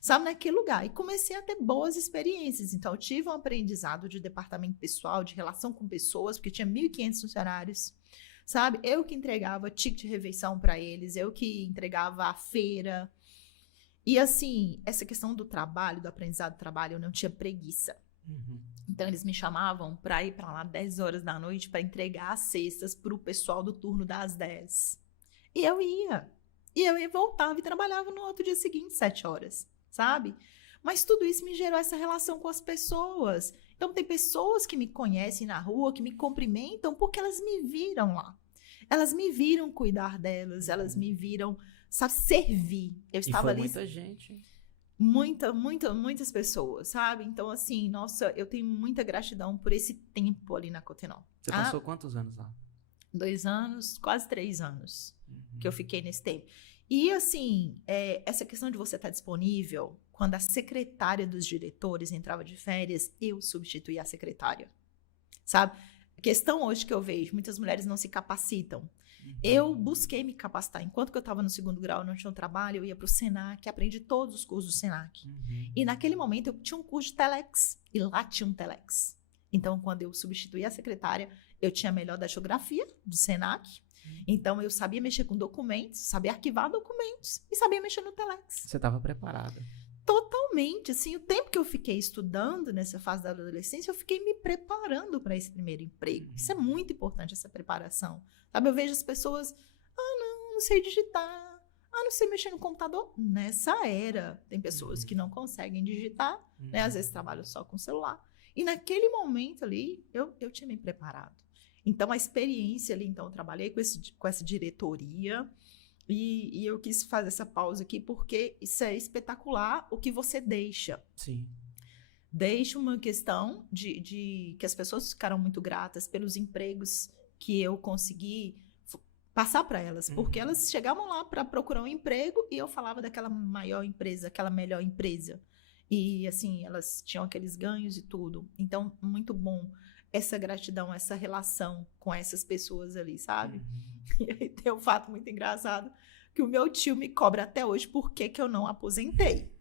Sabe, naquele lugar. E comecei a ter boas experiências. Então, eu tive um aprendizado de departamento pessoal, de relação com pessoas, porque tinha 1.500 funcionários. Sabe? Eu que entregava ticket de refeição para eles, eu que entregava a feira. E assim, essa questão do trabalho, do aprendizado do trabalho, eu não tinha preguiça. Então, eles me chamavam para ir para lá 10 horas da noite para entregar as cestas para o pessoal do turno das 10. E eu ia. E eu ia, voltava e trabalhava no outro dia seguinte, 7 horas, sabe? Mas tudo isso me gerou essa relação com as pessoas. Então, tem pessoas que me conhecem na rua, que me cumprimentam, porque elas me viram lá. Elas me viram cuidar delas, elas me viram, sabe, servir. Eu estava ali. Muita gente. Muitas pessoas, sabe? Então, assim, nossa, eu tenho muita gratidão por esse tempo ali na Cotenó. Você passou quantos anos lá? 2 anos, quase 3 anos que eu fiquei nesse tempo. E, assim, essa questão de você estar disponível, quando a secretária dos diretores entrava de férias, eu substituía a secretária, sabe? A questão hoje que eu vejo, muitas mulheres não se capacitam. Eu busquei me capacitar. Enquanto que eu estava no 2º grau, não tinha um trabalho, eu ia para o Senac, aprendi todos os cursos do Senac. E naquele momento, eu tinha um curso de Telex, e lá tinha um Telex. Então, quando eu substituí a secretária, eu tinha a melhor da geografia do Senac. Então, eu sabia mexer com documentos, sabia arquivar documentos e sabia mexer no Telex. Você estava preparada? Totalmente, assim, o tempo que eu fiquei estudando nessa fase da adolescência, eu fiquei me preparando para esse primeiro emprego. Isso é muito importante, essa preparação. Sabe, eu vejo as pessoas, não sei digitar, não sei mexer no computador. Nessa era, tem pessoas que não conseguem digitar, né? Às vezes trabalham só com o celular. E naquele momento ali, eu tinha me preparado. Então, a experiência ali, então, eu trabalhei com essa diretoria, e eu quis fazer essa pausa aqui porque isso é espetacular o que você deixa. Sim. Deixa uma questão de que as pessoas ficaram muito gratas pelos empregos que eu consegui passar para elas. Porque elas chegavam lá para procurar um emprego e eu falava daquela maior empresa, aquela melhor empresa. E, assim, elas tinham aqueles ganhos e tudo. Então, muito bom essa gratidão, essa relação com essas pessoas ali, sabe? E aí tem um fato muito engraçado, que o meu tio me cobra até hoje por que eu não aposentei.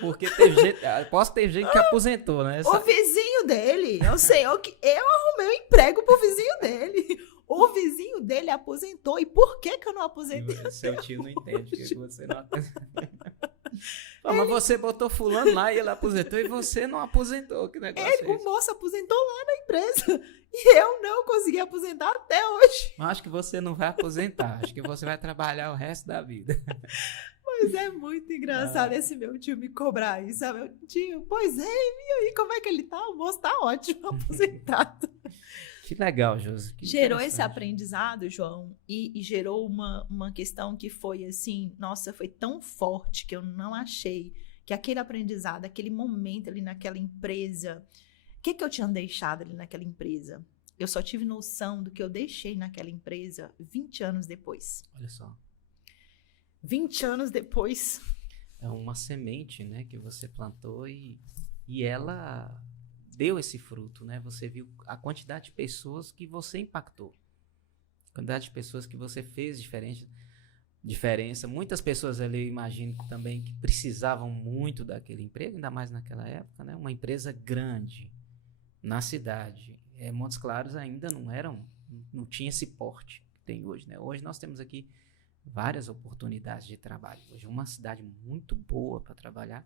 Porque teve gente, posso ter gente que aposentou, né? O vizinho dele, eu arrumei um emprego pro vizinho dele. O vizinho dele aposentou, e por que eu não aposentei? Seu tio não entende que você não aposentou. Mas você botou fulano lá e ele aposentou e você não aposentou. Que negócio é esse? O moço aposentou lá na empresa e eu não consegui aposentar até hoje. Mas acho que você não vai aposentar. Acho que você vai trabalhar o resto da vida. Mas é muito engraçado esse meu tio me cobrar isso, sabe? Meu tio, pois é, e aí como é que ele tá? O moço tá ótimo, aposentado. Que legal, Josi. Gerou esse aprendizado, João, e gerou uma questão que foi assim, nossa, foi tão forte que eu não achei que aquele aprendizado, aquele momento ali naquela empresa, que eu tinha deixado ali naquela empresa? Eu só tive noção do que eu deixei naquela empresa 20 anos depois. Olha só. 20 anos depois. É uma semente, né, que você plantou e ela deu esse fruto, né? Você viu a quantidade de pessoas que você impactou. A quantidade de pessoas que você fez diferença. Muitas pessoas ali, eu imagino também, que precisavam muito daquele emprego, ainda mais naquela época, né? Uma empresa grande na cidade. Montes Claros ainda não tinha esse porte que tem hoje, né? Hoje nós temos aqui várias oportunidades de trabalho. Hoje é uma cidade muito boa para trabalhar,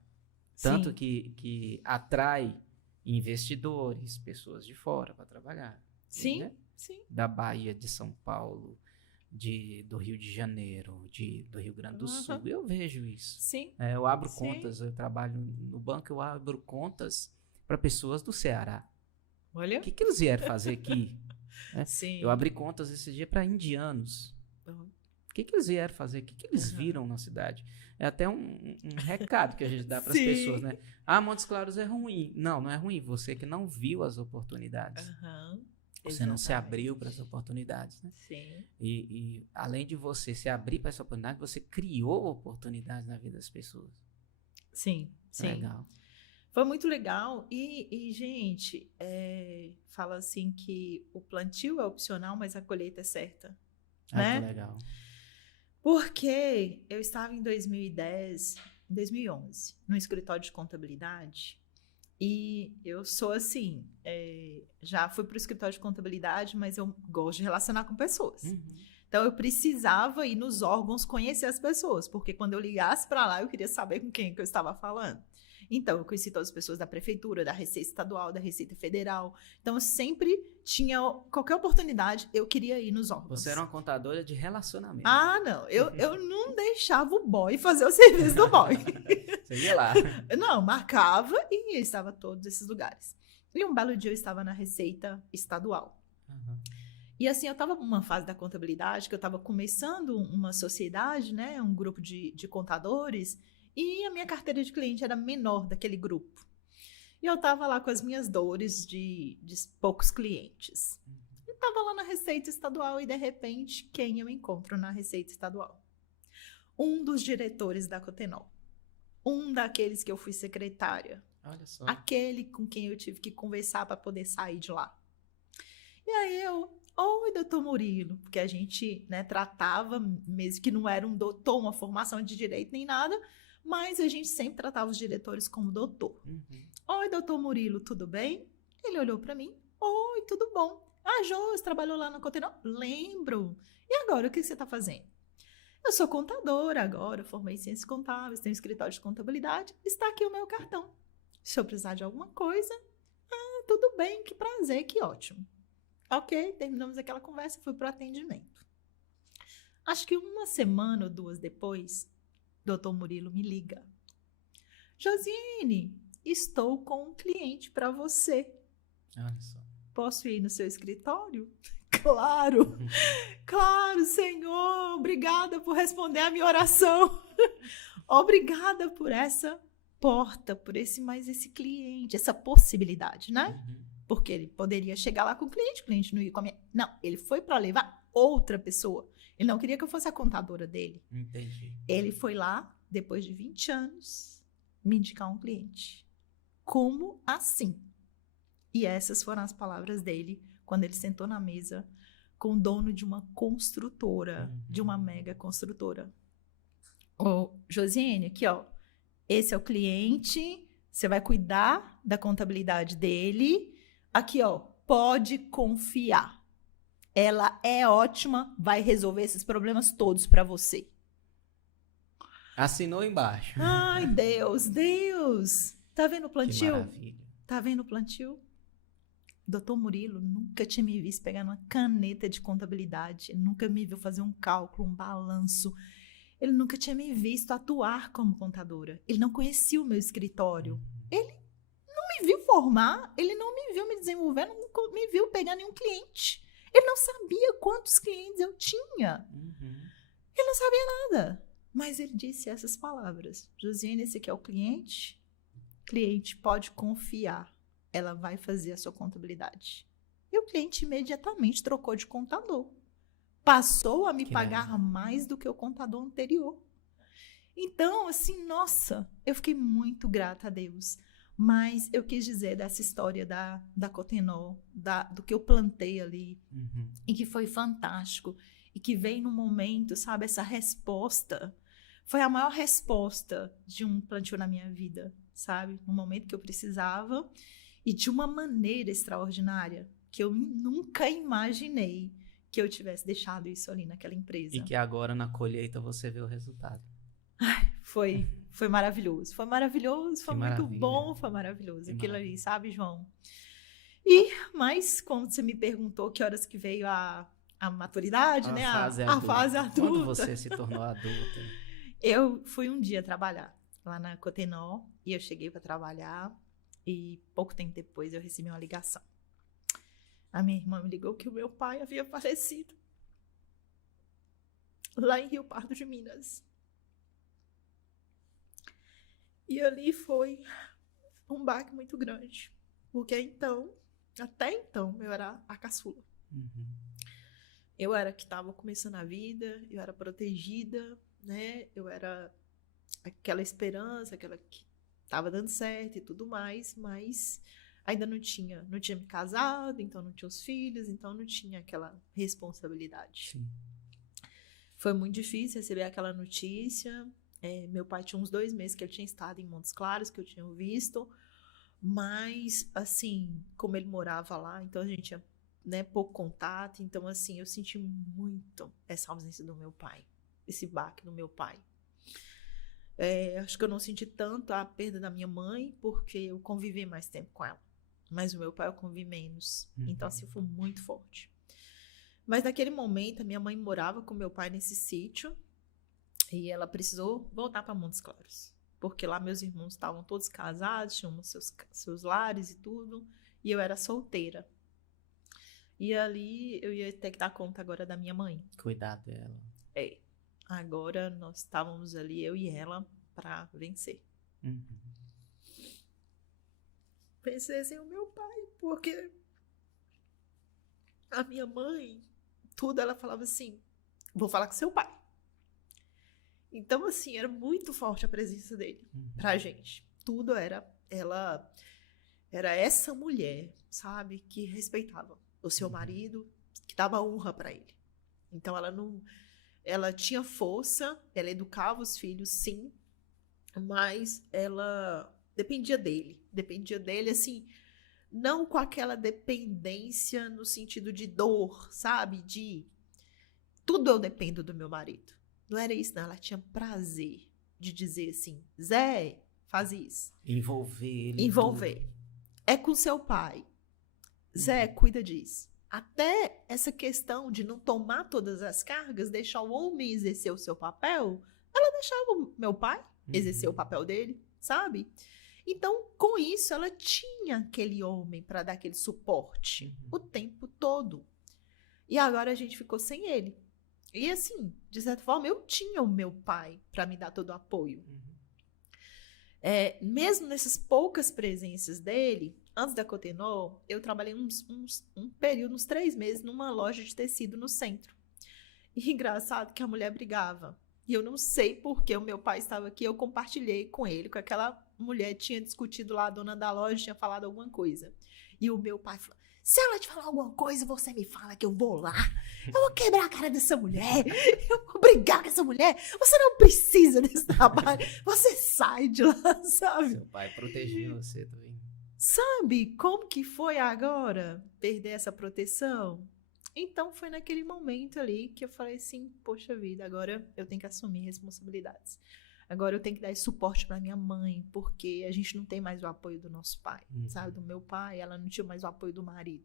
tanto que atrai investidores, pessoas de fora para trabalhar. Sim, né? sim. Da Bahia, de São Paulo, do Rio de Janeiro, do Rio Grande do Sul. Eu vejo isso. Sim. Eu abro contas, eu trabalho no banco, eu abro contas para pessoas do Ceará. Olha. O que eles vieram fazer aqui? Sim. Eu abri contas esse dia para indianos. O que eles vieram fazer? O que eles viram na cidade? É até um recado que a gente dá para as pessoas, né? Montes Claros é ruim. Não é ruim. Você que não viu as oportunidades. Você não se abriu para as oportunidades, né? Sim. E além de você se abrir para essa oportunidade, você criou oportunidades na vida das pessoas. Sim, sim. Legal. Foi muito legal. E gente, fala assim que o plantio é opcional, mas a colheita é certa. Né? Que legal. Porque eu estava em 2011, no escritório de contabilidade, e eu sou assim, já fui para o escritório de contabilidade, mas eu gosto de relacionar com pessoas. Então, eu precisava ir nos órgãos conhecer as pessoas, porque quando eu ligasse para lá, eu queria saber com quem que eu estava falando. Então, eu conheci todas as pessoas da prefeitura, da Receita Estadual, da Receita Federal. Então, eu sempre tinha qualquer oportunidade, eu queria ir nos órgãos. Você era uma contadora de relacionamento. Não. Eu não deixava o boy fazer o serviço do boy. Você ia lá. Não, marcava e estava em todos esses lugares. E um belo dia eu estava na Receita Estadual. E assim, eu estava numa fase da contabilidade, que eu estava começando uma sociedade, né, um grupo de contadores, e a minha carteira de cliente era menor daquele grupo. E eu estava lá com as minhas dores de poucos clientes. Eu estava lá na Receita Estadual e, de repente, quem eu encontro na Receita Estadual? Um dos diretores da Cotenol. Um daqueles que eu fui secretária. Olha só. Aquele com quem eu tive que conversar para poder sair de lá. E aí oi, doutor Murilo, porque a gente, né, tratava, mesmo que não era um doutor, uma formação de direito nem nada, mas a gente sempre tratava os diretores como doutor. Oi, doutor Murilo, tudo bem? Ele olhou para mim. Oi, tudo bom? Josi, trabalhou lá na Cotenol? Lembro. E agora, o que você está fazendo? Eu sou contadora agora, formei em ciências contábeis, tenho um escritório de contabilidade, está aqui o meu cartão. Se eu precisar de alguma coisa, tudo bem, que prazer, que ótimo. Ok, terminamos aquela conversa e fui para o atendimento. Acho que uma semana ou duas depois, doutor Murilo me liga. Josiane, estou com um cliente para você. Olha só. Posso ir no seu escritório? Claro, claro, Senhor, obrigada por responder a minha oração. Obrigada por essa porta, por esse cliente, essa possibilidade, né? Porque ele poderia chegar lá com o cliente não ia com a minha... Não, ele foi para levar outra pessoa. Ele não queria que eu fosse a contadora dele. Entendi. Ele foi lá, depois de 20 anos, me indicar um cliente. Como assim? E essas foram as palavras dele quando ele sentou na mesa com o dono de uma construtora, de uma mega construtora. Josiane, aqui, ó, esse é o cliente, você vai cuidar da contabilidade dele. Aqui, ó, pode confiar. Ela é ótima, vai resolver esses problemas todos para você. Assinou embaixo. Ai, Deus. Tá vendo o plantio? Que maravilha. Tá vendo o plantio? Doutor Murilo nunca tinha me visto pegar uma caneta de contabilidade. Ele nunca me viu fazer um cálculo, um balanço. Ele nunca tinha me visto atuar como contadora. Ele não conhecia o meu escritório. Ele não me viu formar, ele não me viu me desenvolver, não me viu pegar nenhum cliente. Ele não sabia quantos clientes eu tinha. Ele não sabia nada. Mas ele disse essas palavras. Josiane, esse aqui é o cliente. Cliente pode confiar. ela vai fazer a sua contabilidade. E o cliente imediatamente trocou de contador. Passou a me pagar mais do que o contador anterior. Então, assim, nossa, eu fiquei muito grata a Deus. Mas eu quis dizer dessa história da Cotenó, do que eu plantei ali, e que foi fantástico, e que veio no momento, sabe, essa resposta, foi a maior resposta de um plantio na minha vida, sabe, no momento que eu precisava, e de uma maneira extraordinária, que eu nunca imaginei que eu tivesse deixado isso ali naquela empresa. E que agora na colheita você vê o resultado. Ai, foi maravilhoso. Foi maravilhoso, foi muito bom, foi maravilhoso. Que aquilo maravilha. ali, sabe, João? Mas, quando você me perguntou que horas que veio a maturidade, né? A fase adulta. Quando você se tornou adulta? Eu fui um dia trabalhar lá na Cotenó e eu cheguei para trabalhar e pouco tempo depois eu recebi uma ligação. A minha irmã me ligou que o meu pai havia falecido lá em Rio Pardo de Minas. E ali foi um baque muito grande, porque até então, eu era a caçula. Eu era que estava começando a vida, eu era protegida, né? Eu era aquela esperança, aquela que estava dando certo e tudo mais, mas ainda não tinha me casado, então não tinha os filhos, então não tinha aquela responsabilidade. Sim. Foi muito difícil receber aquela notícia. Meu pai tinha uns 2 meses que ele tinha estado em Montes Claros, que eu tinha visto, mas, assim, como ele morava lá, então a gente tinha, né, pouco contato, então, assim, eu senti muito essa ausência do meu pai, esse baque do meu pai. Acho que eu não senti tanto a perda da minha mãe, porque eu convivi mais tempo com ela, mas o meu pai eu convivi menos, então, assim, foi muito forte. Mas naquele momento, a minha mãe morava com meu pai nesse sítio, e ela precisou voltar para Montes Claros, porque lá meus irmãos estavam todos casados, tinham seus lares e tudo, e eu era solteira. E ali eu ia ter que dar conta agora da minha mãe. Cuidar dela. Agora nós estávamos ali, eu e ela, para vencer. Pensei assim, o meu pai, porque a minha mãe, tudo ela falava assim, vou falar com seu pai. Então, assim, era muito forte a presença dele pra gente. Tudo era essa mulher, sabe, que respeitava o seu marido, que dava honra pra ele. Então, ela tinha força, ela educava os filhos, sim, mas ela dependia dele, assim, não com aquela dependência no sentido de dor, sabe, de tudo eu dependo do meu marido. Não era isso, não. Ela tinha prazer de dizer assim, Zé, faz isso. Envolver ele. Envolver. É com seu pai. Zé, cuida disso. Até essa questão de não tomar todas as cargas, deixar o homem exercer o seu papel, ela deixava o meu pai exercer o papel dele, sabe? Então, com isso, ela tinha aquele homem para dar aquele suporte o tempo todo. E agora a gente ficou sem ele. E assim, de certa forma, eu tinha o meu pai para me dar todo o apoio. Mesmo nessas poucas presenças dele, antes da Cotenó, eu trabalhei um período, uns 3 meses, numa loja de tecido no centro. E engraçado que a mulher brigava. E eu não sei por que o meu pai estava aqui, eu compartilhei com ele, com aquela mulher, tinha discutido lá, a dona da loja tinha falado alguma coisa. E o meu pai falou, se ela te falar alguma coisa, você me fala que eu vou lá. Eu vou quebrar a cara dessa mulher. Eu vou brigar com essa mulher. Você não precisa desse trabalho. Você sai de lá, sabe? Seu pai protegia você também. Sabe como que foi agora perder essa proteção? Então foi naquele momento ali que eu falei assim, poxa vida, agora eu tenho que assumir responsabilidades. Agora eu tenho que dar esse suporte para minha mãe, porque a gente não tem mais o apoio do nosso pai, sabe? Do meu pai, ela não tinha mais o apoio do marido.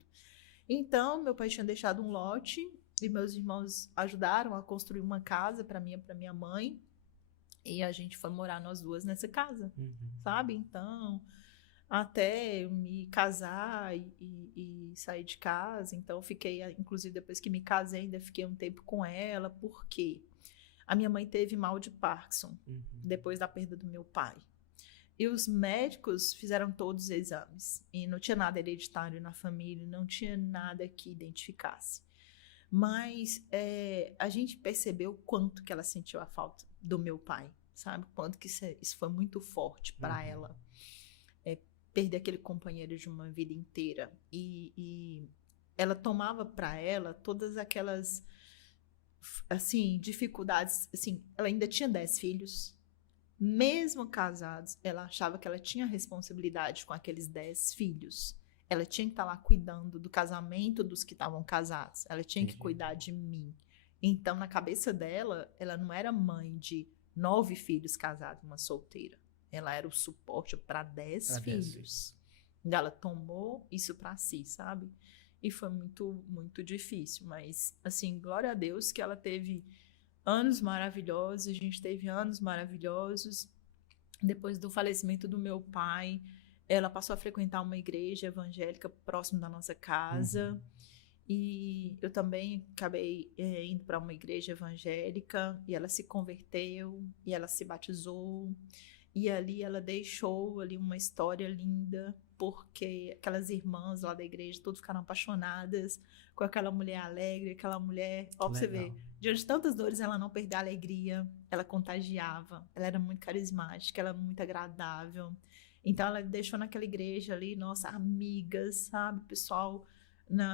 Então, meu pai tinha deixado um lote e meus irmãos ajudaram a construir uma casa para mim e para minha mãe. E a gente foi morar nós duas nessa casa, sabe? Então, até eu me casar e sair de casa. Então, fiquei, inclusive depois que me casei, ainda fiquei um tempo com ela, porque a minha mãe teve mal de Parkinson, depois da perda do meu pai. E os médicos fizeram todos os exames. E não tinha nada hereditário na família, não tinha nada que identificasse. Mas a gente percebeu o quanto que ela sentiu a falta do meu pai, sabe? Quanto que isso foi muito forte para ela. Perder aquele companheiro de uma vida inteira. E ela tomava para ela todas aquelas, assim, dificuldades. Assim, ela ainda tinha 10 filhos. Mesmo casados, ela achava que ela tinha responsabilidade com aqueles 10 filhos. Ela tinha que estar lá cuidando do casamento dos que estavam casados. Ela tinha que cuidar de mim. Então, na cabeça dela, ela não era mãe de 9 filhos casados, uma solteira. Ela era o suporte para 10 filhos. E ela tomou isso para si, sabe? E foi muito, muito difícil. Mas, assim, glória a Deus que ela teve anos maravilhosos. A gente teve anos maravilhosos. Depois do falecimento do meu pai, ela passou a frequentar uma igreja evangélica próximo da nossa casa. E eu também acabei indo para uma igreja evangélica. E ela se converteu. E ela se batizou. E ali ela deixou ali uma história linda, porque aquelas irmãs lá da igreja todas ficaram apaixonadas com aquela mulher alegre, aquela mulher, ó, pra você ver, diante de tantas dores ela não perdeu a alegria, ela contagiava, ela era muito carismática, ela era muito agradável. Então ela deixou naquela igreja ali, nossa, amigas, sabe, o pessoal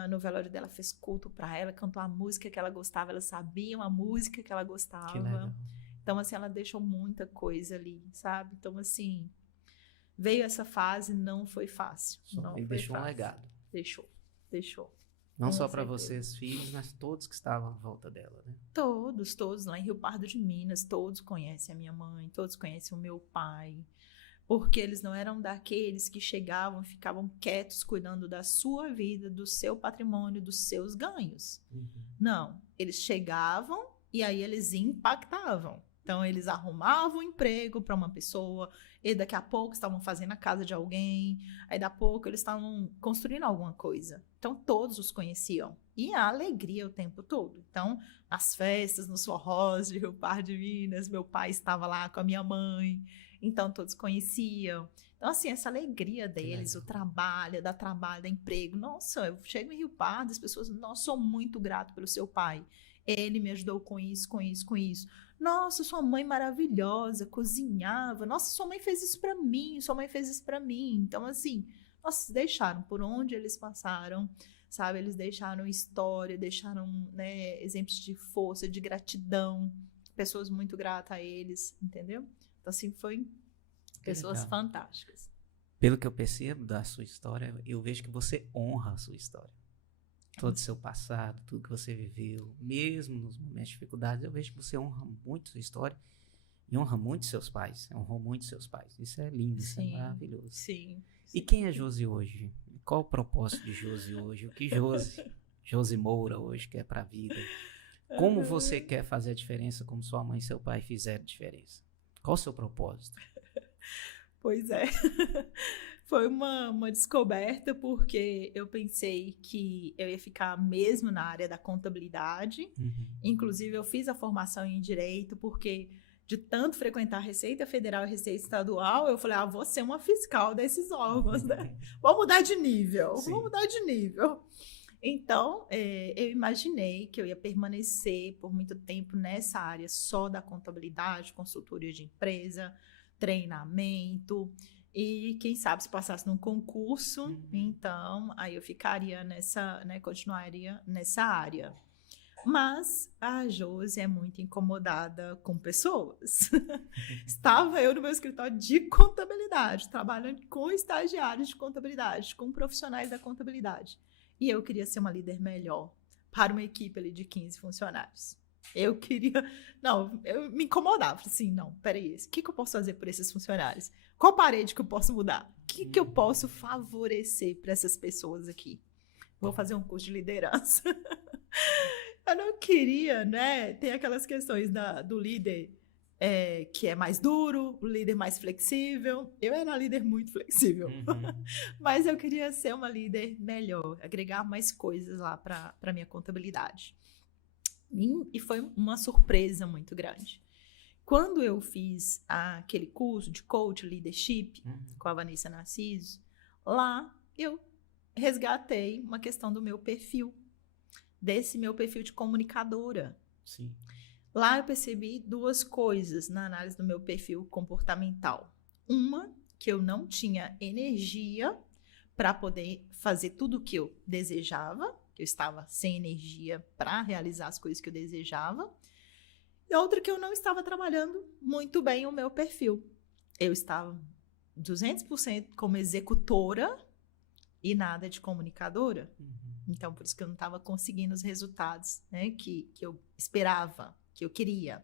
no velório dela fez culto pra ela, cantou a música que ela gostava, elas sabiam a música que ela gostava. Que legal. Então, assim, ela deixou muita coisa ali, sabe? Então, assim, veio essa fase, não foi fácil. Não foi deixou fácil. Um legado. Deixou. Não só para vocês, filhos, mas todos que estavam à volta dela, né? Todos, lá em Rio Pardo de Minas, todos conhecem a minha mãe, todos conhecem o meu pai, porque eles não eram daqueles que chegavam, ficavam quietos, cuidando da sua vida, do seu patrimônio, dos seus ganhos. Não, eles chegavam e aí eles impactavam. Então, eles arrumavam um emprego para uma pessoa, e daqui a pouco estavam fazendo a casa de alguém, aí daqui a pouco eles estavam construindo alguma coisa. Então, todos os conheciam. E a alegria o tempo todo. Então, nas festas, nos forrós de Rio Pardo de Minas, meu pai estava lá com a minha mãe, então todos conheciam. Então, assim, essa alegria deles, o trabalho, da emprego. Nossa, eu chego em Rio Pardo, as pessoas, nossa, sou muito grato pelo seu pai. Ele me ajudou com isso. Nossa, sua mãe maravilhosa, cozinhava. Nossa, sua mãe fez isso pra mim. Então, assim, nossa, deixaram por onde eles passaram, sabe? Eles deixaram história, deixaram, né, exemplos de força, de gratidão. Pessoas muito gratas a eles, entendeu? Então, assim, foi pessoas fantásticas. Pelo que eu percebo da sua história, eu vejo que você honra a sua história. Todo o seu passado, tudo que você viveu, mesmo nos momentos de dificuldades, eu vejo que você honra muito sua história e honra muito seus pais. Honrou muito seus pais. Isso é lindo, isso é maravilhoso. Sim. E quem é Josi hoje? Qual o propósito de Josi hoje? O que Josi Moura hoje quer para a vida? Como você quer fazer a diferença como sua mãe e seu pai fizeram diferença? Qual o seu propósito? Pois é. Foi uma descoberta, porque eu pensei que eu ia ficar mesmo na área da contabilidade. Inclusive, eu fiz a formação em Direito, porque de tanto frequentar a Receita Federal e Receita Estadual, eu falei, vou ser uma fiscal desses órgãos, né? Vou mudar de nível. Então, eu imaginei que eu ia permanecer por muito tempo nessa área só da contabilidade, consultoria de empresa, treinamento. E quem sabe se passasse num concurso, então aí eu ficaria nessa, né, continuaria nessa área. Mas a Josi é muito incomodada com pessoas. Estava eu no meu escritório de contabilidade, trabalhando com estagiários de contabilidade, com profissionais da contabilidade. E eu queria ser uma líder melhor para uma equipe ali de 15 funcionários. Eu me incomodava, assim, peraí, o que eu posso fazer por esses funcionários? Qual parede que eu posso mudar? O que eu posso favorecer para essas pessoas aqui? Vou fazer um curso de liderança. Eu não queria, né, tem aquelas questões do líder que é mais duro, o líder mais flexível. Eu era uma líder muito flexível, mas eu queria ser uma líder melhor, agregar mais coisas lá para minha contabilidade. E foi uma surpresa muito grande. Quando eu fiz aquele curso de coach leadership com a Vanessa Narciso, lá eu resgatei uma questão do meu perfil, desse meu perfil de comunicadora. Sim. Lá eu percebi 2 coisas na análise do meu perfil comportamental. Uma, que eu não tinha energia para poder fazer tudo o que eu desejava, que eu estava sem energia para realizar as coisas que eu desejava. E outra, que eu não estava trabalhando muito bem o meu perfil. Eu estava 200% como executora e nada de comunicadora. Então, por isso que eu não estava conseguindo os resultados, né, que eu esperava, que eu queria.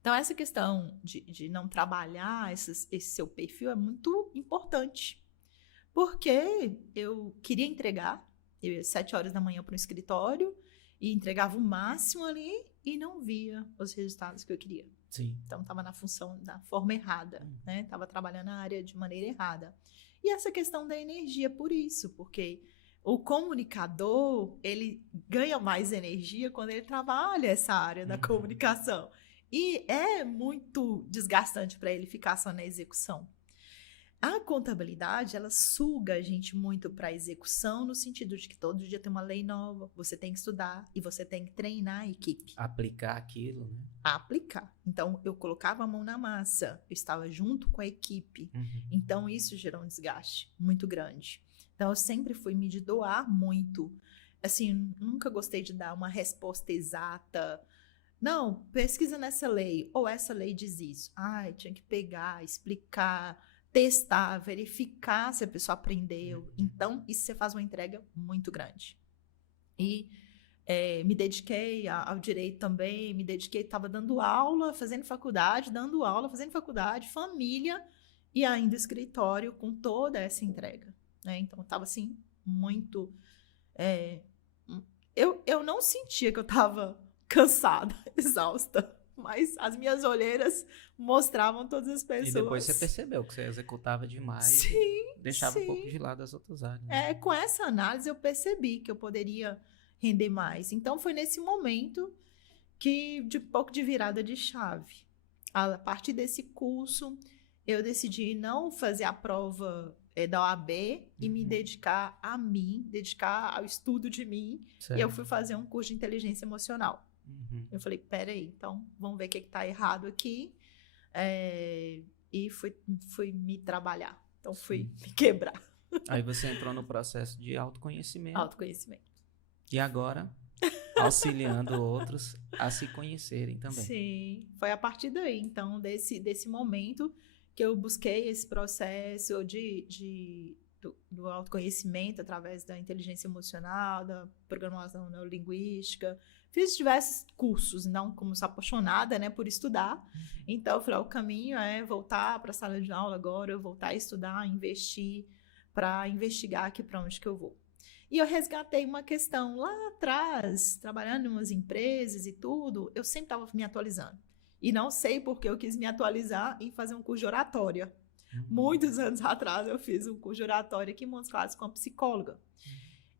Então, essa questão de não trabalhar esse seu perfil é muito importante. Porque eu queria entregar, eu ia 7 horas da manhã para o escritório e entregava o máximo ali e não via os resultados que eu queria. Sim. Então, estava na função, na forma errada, né? Estava trabalhando na área de maneira errada. E essa questão da energia, por isso, porque o comunicador, ele ganha mais energia quando ele trabalha essa área da comunicação. E é muito desgastante para ele ficar só na execução. A contabilidade, ela suga a gente muito para a execução, no sentido de que todo dia tem uma lei nova, você tem que estudar e você tem que treinar a equipe. Aplicar aquilo, né? Aplicar. Então, eu colocava a mão na massa, eu estava junto com a equipe. Então, isso gerou um desgaste muito grande. Então, eu sempre fui me de doar muito. Assim, nunca gostei de dar uma resposta exata. Não, pesquisa nessa lei, ou essa lei diz isso. Ai, tinha que pegar, explicar, testar, verificar se a pessoa aprendeu. Então, isso você faz uma entrega muito grande. E me dediquei ao direito também, me dediquei, estava dando aula, fazendo faculdade, família e ainda escritório com toda essa entrega. Né? Então, eu estava assim, muito... Eu não sentia que eu estava cansada, exausta. Mas as minhas olheiras mostravam todas as pessoas. E depois você percebeu que você executava demais. Sim, e deixava um pouco de lado as outras áreas. Né? Com essa análise eu percebi que eu poderia render mais. Então foi nesse momento que, de pouco de virada de chave. A partir desse curso, eu decidi não fazer a prova da OAB e me dedicar a mim, dedicar ao estudo de mim. Certo. E eu fui fazer um curso de inteligência emocional. Eu falei, peraí, então vamos ver o que está errado aqui. E fui me trabalhar. Então fui me quebrar. Aí você entrou no processo de autoconhecimento. Autoconhecimento. E agora, auxiliando outros a se conhecerem também. Sim, foi a partir daí, então, desse momento que eu busquei esse processo do autoconhecimento através da inteligência emocional, da programação neurolinguística. Fiz diversos cursos, não como sou apaixonada, né, por estudar. Então, eu falei, o caminho é voltar para a sala de aula agora, eu voltar a estudar, investir, para investigar aqui para onde que eu vou. E eu resgatei uma questão lá atrás, trabalhando em umas empresas e tudo, eu sempre estava me atualizando. E não sei por que eu quis me atualizar em fazer um curso de oratória. Muitos anos atrás eu fiz um curso de oratória aqui em Montes Claros com a psicóloga.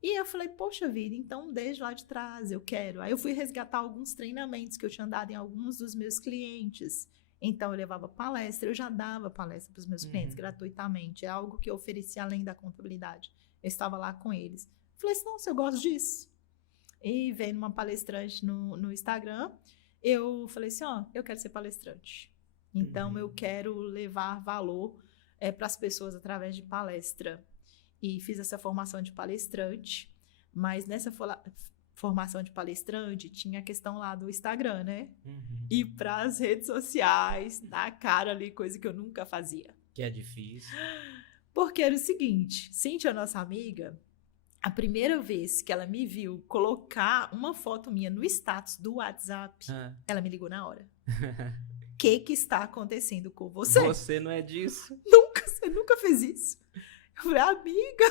E eu falei, poxa vida, então desde lá de trás eu quero. Aí eu fui resgatar alguns treinamentos que eu tinha dado em alguns dos meus clientes. Então eu levava palestra, eu já dava palestra para os meus clientes gratuitamente. É algo que eu oferecia além da contabilidade. Eu estava lá com eles. Falei assim, nossa, eu gosto disso. E veio uma palestrante no Instagram, eu falei assim, eu quero ser palestrante. Então eu quero levar valor para as pessoas através de palestra. E fiz essa formação de palestrante, mas nessa formação de palestrante tinha a questão lá do Instagram, né? Ir para as redes sociais, dar a cara ali, coisa que eu nunca fazia. Que é difícil. Porque era o seguinte, Cíntia, nossa amiga, a primeira vez que ela me viu colocar uma foto minha no status do WhatsApp, ela me ligou na hora. O que está acontecendo com você? Você não é disso? Você nunca fez isso. Eu falei, amiga,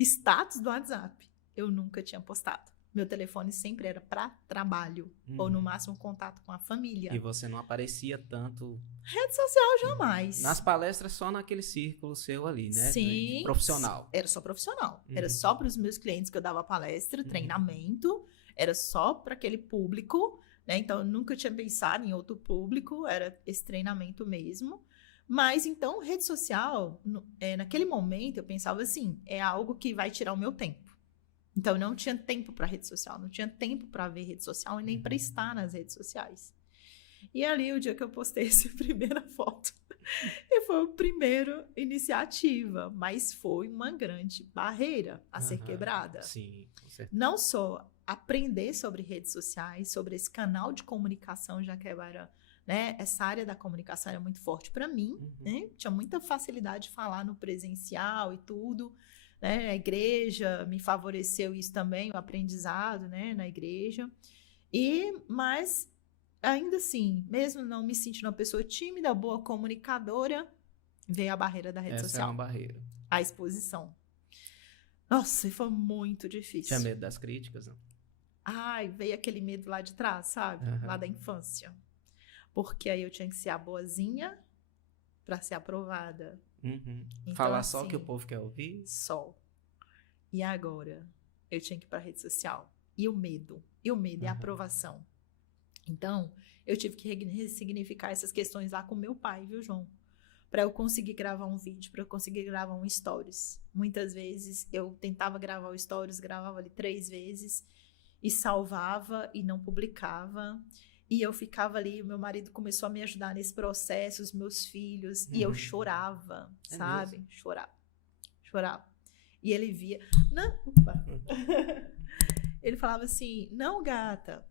status do WhatsApp. Eu nunca tinha postado. Meu telefone sempre era para trabalho. Ou no máximo contato com a família. E você não aparecia tanto... Rede social, jamais. Nas palestras, só naquele círculo seu ali, né? Sim. Profissional. Era só profissional. Era só para os meus clientes que eu dava palestra, treinamento. Era só para aquele público. né? Então, eu nunca tinha pensado em outro público, era esse treinamento mesmo. Mas, então, rede social, naquele momento, eu pensava assim, é algo que vai tirar o meu tempo. Então, eu não tinha tempo para rede social, não tinha tempo para ver rede social e nem para estar nas redes sociais. E ali, o dia que eu postei essa primeira foto, e foi a primeira iniciativa, mas foi uma grande barreira a ser quebrada. Sim, com certeza. Não só aprender sobre redes sociais, sobre esse canal de comunicação, já que era, né, essa área da comunicação era muito forte para mim, né? Tinha muita facilidade de falar no presencial e tudo, né? A igreja me favoreceu isso também, o aprendizado, né, na igreja. Mas ainda assim, mesmo não me sentindo uma pessoa tímida, boa comunicadora, veio a barreira da rede social. Essa é uma barreira. A exposição. Nossa, e foi muito difícil. Tinha medo das críticas, não? Ai, veio aquele medo lá de trás, sabe? Lá da infância. Porque aí eu tinha que ser a boazinha para ser aprovada. Então, falar só o que o povo quer ouvir? Só. E agora? Eu tinha que ir para a rede social. E o medo? E a aprovação? Então, eu tive que ressignificar essas questões lá com meu pai, viu, João? Para eu conseguir gravar um vídeo, para eu conseguir gravar um stories. Muitas vezes eu tentava gravar o stories, gravava ali 3 vezes e salvava e não publicava. E eu ficava ali, meu marido começou a me ajudar nesse processo, os meus filhos, e eu chorava, sabe? Chorava. E ele via... Não, ele falava assim, não, gata,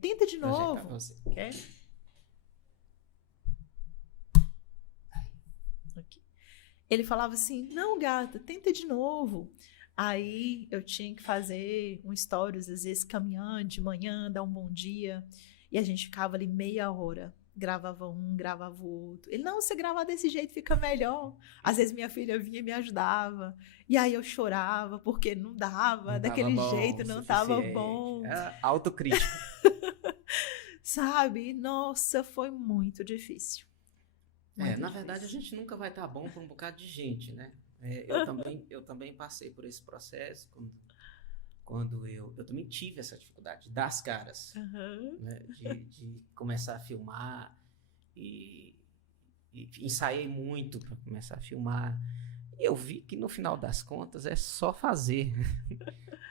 tenta de novo. Quer? Aqui. Ele falava assim, não, gata, tenta de novo. Aí eu tinha que fazer um stories, às vezes caminhando de manhã, dar um bom dia. E a gente ficava ali meia hora. Gravava um, gravava o outro. Ele, não, você gravar desse jeito fica melhor. Às vezes minha filha vinha e me ajudava. E aí eu chorava, porque não dava, não daquele jeito, não tava bom. Autocrítica. Sabe? Nossa, foi muito difícil. Na verdade, a gente nunca vai estar bom para um bocado de gente, né? Eu também passei por esse processo quando eu também tive essa dificuldade das caras, né? de começar a filmar e ensaiei muito para começar a filmar. E eu vi que no final das contas é só fazer.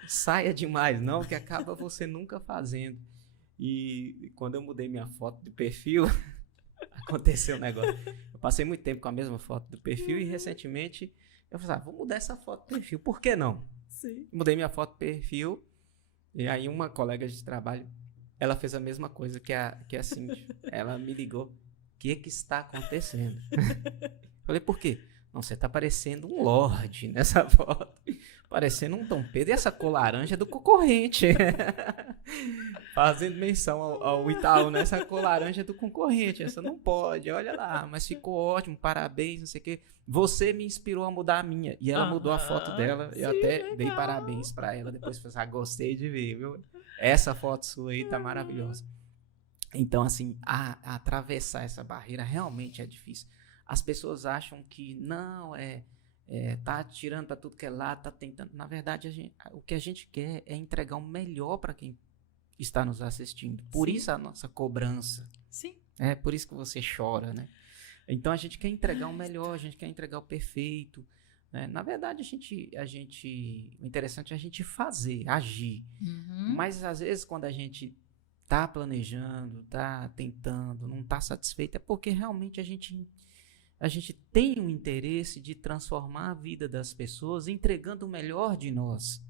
Saia demais não, que acaba você nunca fazendo. E quando eu mudei minha foto de perfil, aconteceu um negócio. Eu passei muito tempo com a mesma foto do perfil e recentemente eu falei, vou mudar essa foto do perfil, por que não? Sim. Mudei minha foto do perfil e aí uma colega de trabalho, ela fez a mesma coisa que a Cindy. Ela me ligou, o que está acontecendo? Falei, por quê? Não, você tá parecendo um lorde nessa foto. Parecendo um Dom Pedro. E essa cor laranja é do concorrente. Fazendo menção ao Itaú, né? Essa cor laranja é do concorrente. Essa não pode, olha lá. Mas ficou ótimo, parabéns, não sei o quê. Você me inspirou a mudar a minha. E ela mudou a foto dela. Eu até legal. Dei parabéns pra ela. Depois falei, gostei de ver, viu? Essa foto sua aí tá maravilhosa. Então, assim, atravessar essa barreira realmente é difícil. As pessoas acham que não, tá tirando para tudo que é lá, tá tentando. Na verdade, o que a gente quer é entregar o melhor para quem está nos assistindo. Por isso a nossa cobrança. Sim. É por isso que você chora, né? Então a gente quer entregar o melhor, a gente quer entregar o perfeito. Né? Na verdade, o interessante é a gente fazer, agir. Mas às vezes quando a gente tá planejando, tá tentando, não tá satisfeito, é porque realmente a gente tem um interesse de transformar a vida das pessoas, entregando o melhor de nós.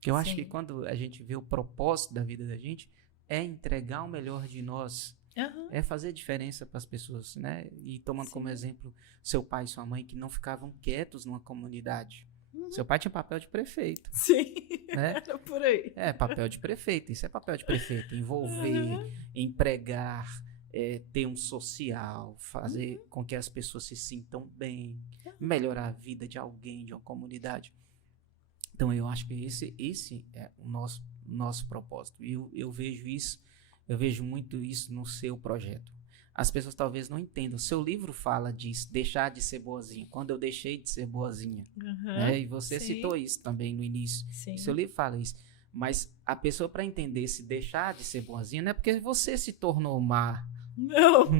Que eu acho que quando a gente vê o propósito da vida da gente, é entregar o melhor de nós. É fazer diferença para as pessoas, né? E tomando como exemplo seu pai e sua mãe, que não ficavam quietos numa comunidade. Seu pai tinha papel de prefeito. Sim, né? Era por aí. Papel de prefeito. Isso é papel de prefeito. Envolver, empregar, ter um social, fazer com que as pessoas se sintam bem, melhorar a vida de alguém, de uma comunidade. Então, eu acho que esse é o nosso propósito. E eu vejo muito isso no seu projeto. As pessoas talvez não entendam. Seu livro fala disso, deixar de ser boazinha. Quando eu deixei de ser boazinha. E você citou isso também no início. Sim. Seu livro fala isso. Mas a pessoa, para entender se deixar de ser boazinha, não é porque você se tornou má. Não.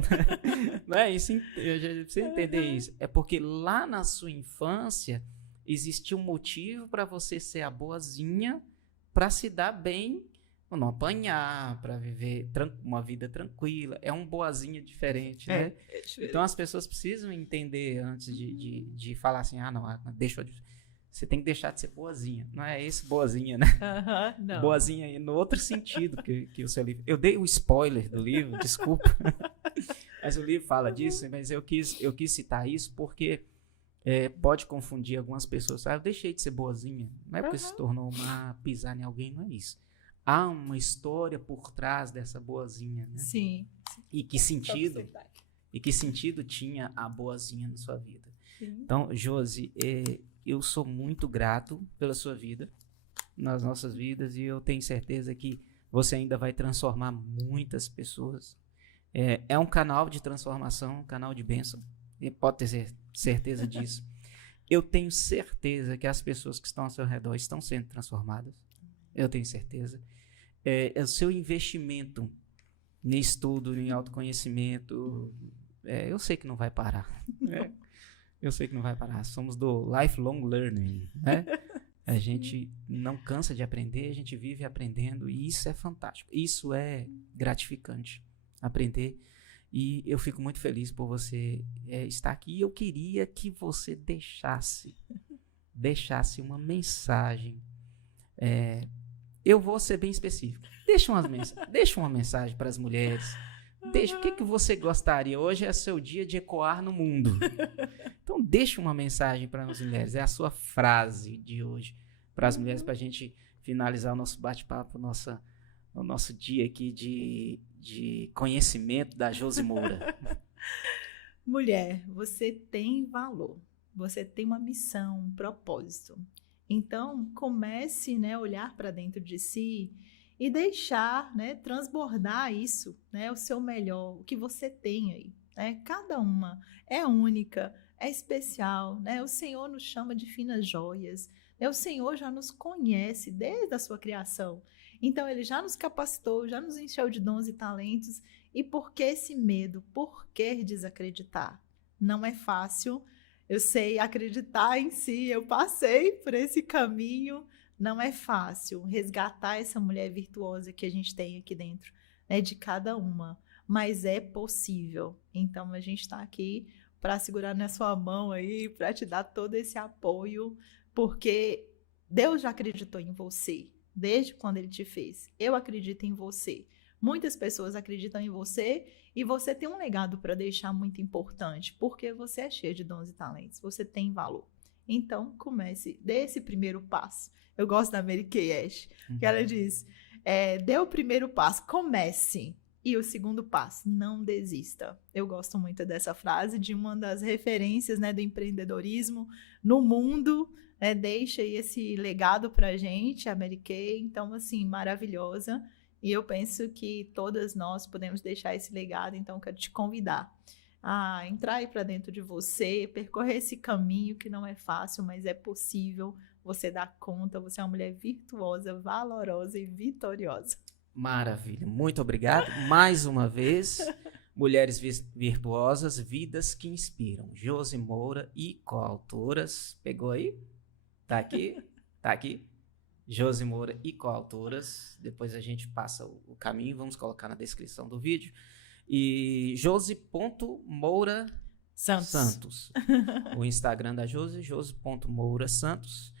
Não é isso, eu já preciso entender isso. É porque lá na sua infância existiu um motivo para você ser a boazinha, para se dar bem, não apanhar, para viver uma vida tranquila. É um boazinha diferente, né? Então as pessoas precisam entender antes de falar assim, não, deixa eu... Você tem que deixar de ser boazinha. Não é esse boazinha, né? Não. Boazinha aí no outro sentido que o seu livro... Eu dei o spoiler do livro, desculpa. Mas o livro fala disso, mas eu quis citar isso porque pode confundir algumas pessoas. Eu deixei de ser boazinha. Não é porque se tornou uma pisar em alguém, não é isso. Há uma história por trás dessa boazinha, né? Sim. E que sentido tinha a boazinha na sua vida. Sim. Então, Josi, eu sou muito grato pela sua vida, nas nossas vidas, e eu tenho certeza que você ainda vai transformar muitas pessoas. É um canal de transformação, um canal de bênção, e pode ter certeza disso. Eu tenho certeza que as pessoas que estão ao seu redor estão sendo transformadas, eu tenho certeza. O seu investimento em estudo, em autoconhecimento, eu sei que não vai parar, Eu sei que não vai parar. Somos do lifelong learning, né? A gente não cansa de aprender, a gente vive aprendendo e isso é fantástico. Isso é gratificante, aprender. E eu fico muito feliz por você estar aqui. E eu queria que você deixasse uma mensagem. Eu vou ser bem específico. Deixa uma mensagem para as mulheres. O que você gostaria? Hoje é seu dia de ecoar no mundo. Então, deixa uma mensagem para as mulheres. É a sua frase de hoje para as mulheres, para a gente finalizar o nosso bate-papo, o nosso dia aqui de conhecimento da Josi Moura. Mulher, você tem valor. Você tem uma missão, um propósito. Então, comece, né, a olhar para dentro de si e deixar, né, transbordar isso, né, o seu melhor, o que você tem aí. Né? Cada uma é única, é especial. Né? O Senhor nos chama de finas joias. Né? O Senhor já nos conhece desde a sua criação. Então, Ele já nos capacitou, já nos encheu de dons e talentos. E por que esse medo? Por que desacreditar? Não é fácil. Eu sei acreditar em si. Eu passei por esse caminho. Não é fácil resgatar essa mulher virtuosa que a gente tem aqui dentro, né, de cada uma, mas é possível. Então, a gente está aqui para segurar na sua mão aí, para te dar todo esse apoio, porque Deus já acreditou em você, desde quando Ele te fez. Eu acredito em você. Muitas pessoas acreditam em você e você tem um legado para deixar muito importante, porque você é cheio de dons e talentos, você tem valor. Então, comece, dê esse primeiro passo. Eu gosto da Mary Kay Ash, que ela diz, dê o primeiro passo, comece. E o segundo passo, não desista. Eu gosto muito dessa frase, de uma das referências, né, do empreendedorismo no mundo. Né, deixa aí esse legado pra gente, a Mary Kay. Então, assim, maravilhosa. E eu penso que todas nós podemos deixar esse legado. Então, quero te convidar a entrar aí para dentro de você, percorrer esse caminho que não é fácil, mas é possível. Você dá conta, você é uma mulher virtuosa, valorosa e vitoriosa. Maravilha, muito obrigado. Mais uma vez, mulheres virtuosas, vidas que inspiram. Josi Moura e coautoras. Pegou aí? Tá aqui? Tá aqui. Josi Moura e coautoras. Depois a gente passa o caminho, vamos colocar na descrição do vídeo. E Josi.Moura Santos. O Instagram da Josi, Josi.Moura Santos.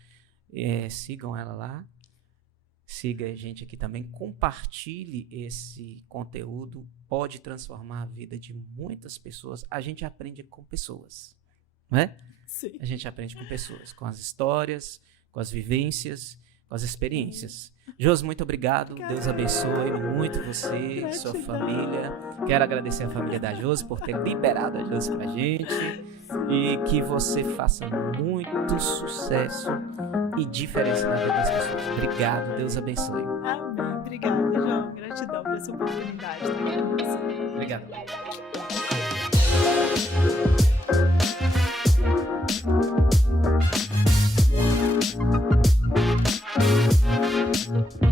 Sigam ela lá. Siga a gente aqui também. Compartilhe esse conteúdo. Pode transformar a vida de muitas pessoas. A gente aprende com pessoas, não é? Sim. A gente aprende com pessoas, com as histórias, com as vivências, com as experiências. Josi, muito obrigado. Deus abençoe muito você e sua família. Quero agradecer a família da Josi por ter liberado a Josi pra gente. E que você faça muito sucesso e diferença na vida das pessoas. Obrigado. Deus abençoe. Amém. Obrigada, João. Gratidão por essa oportunidade. Obrigado. Obrigada.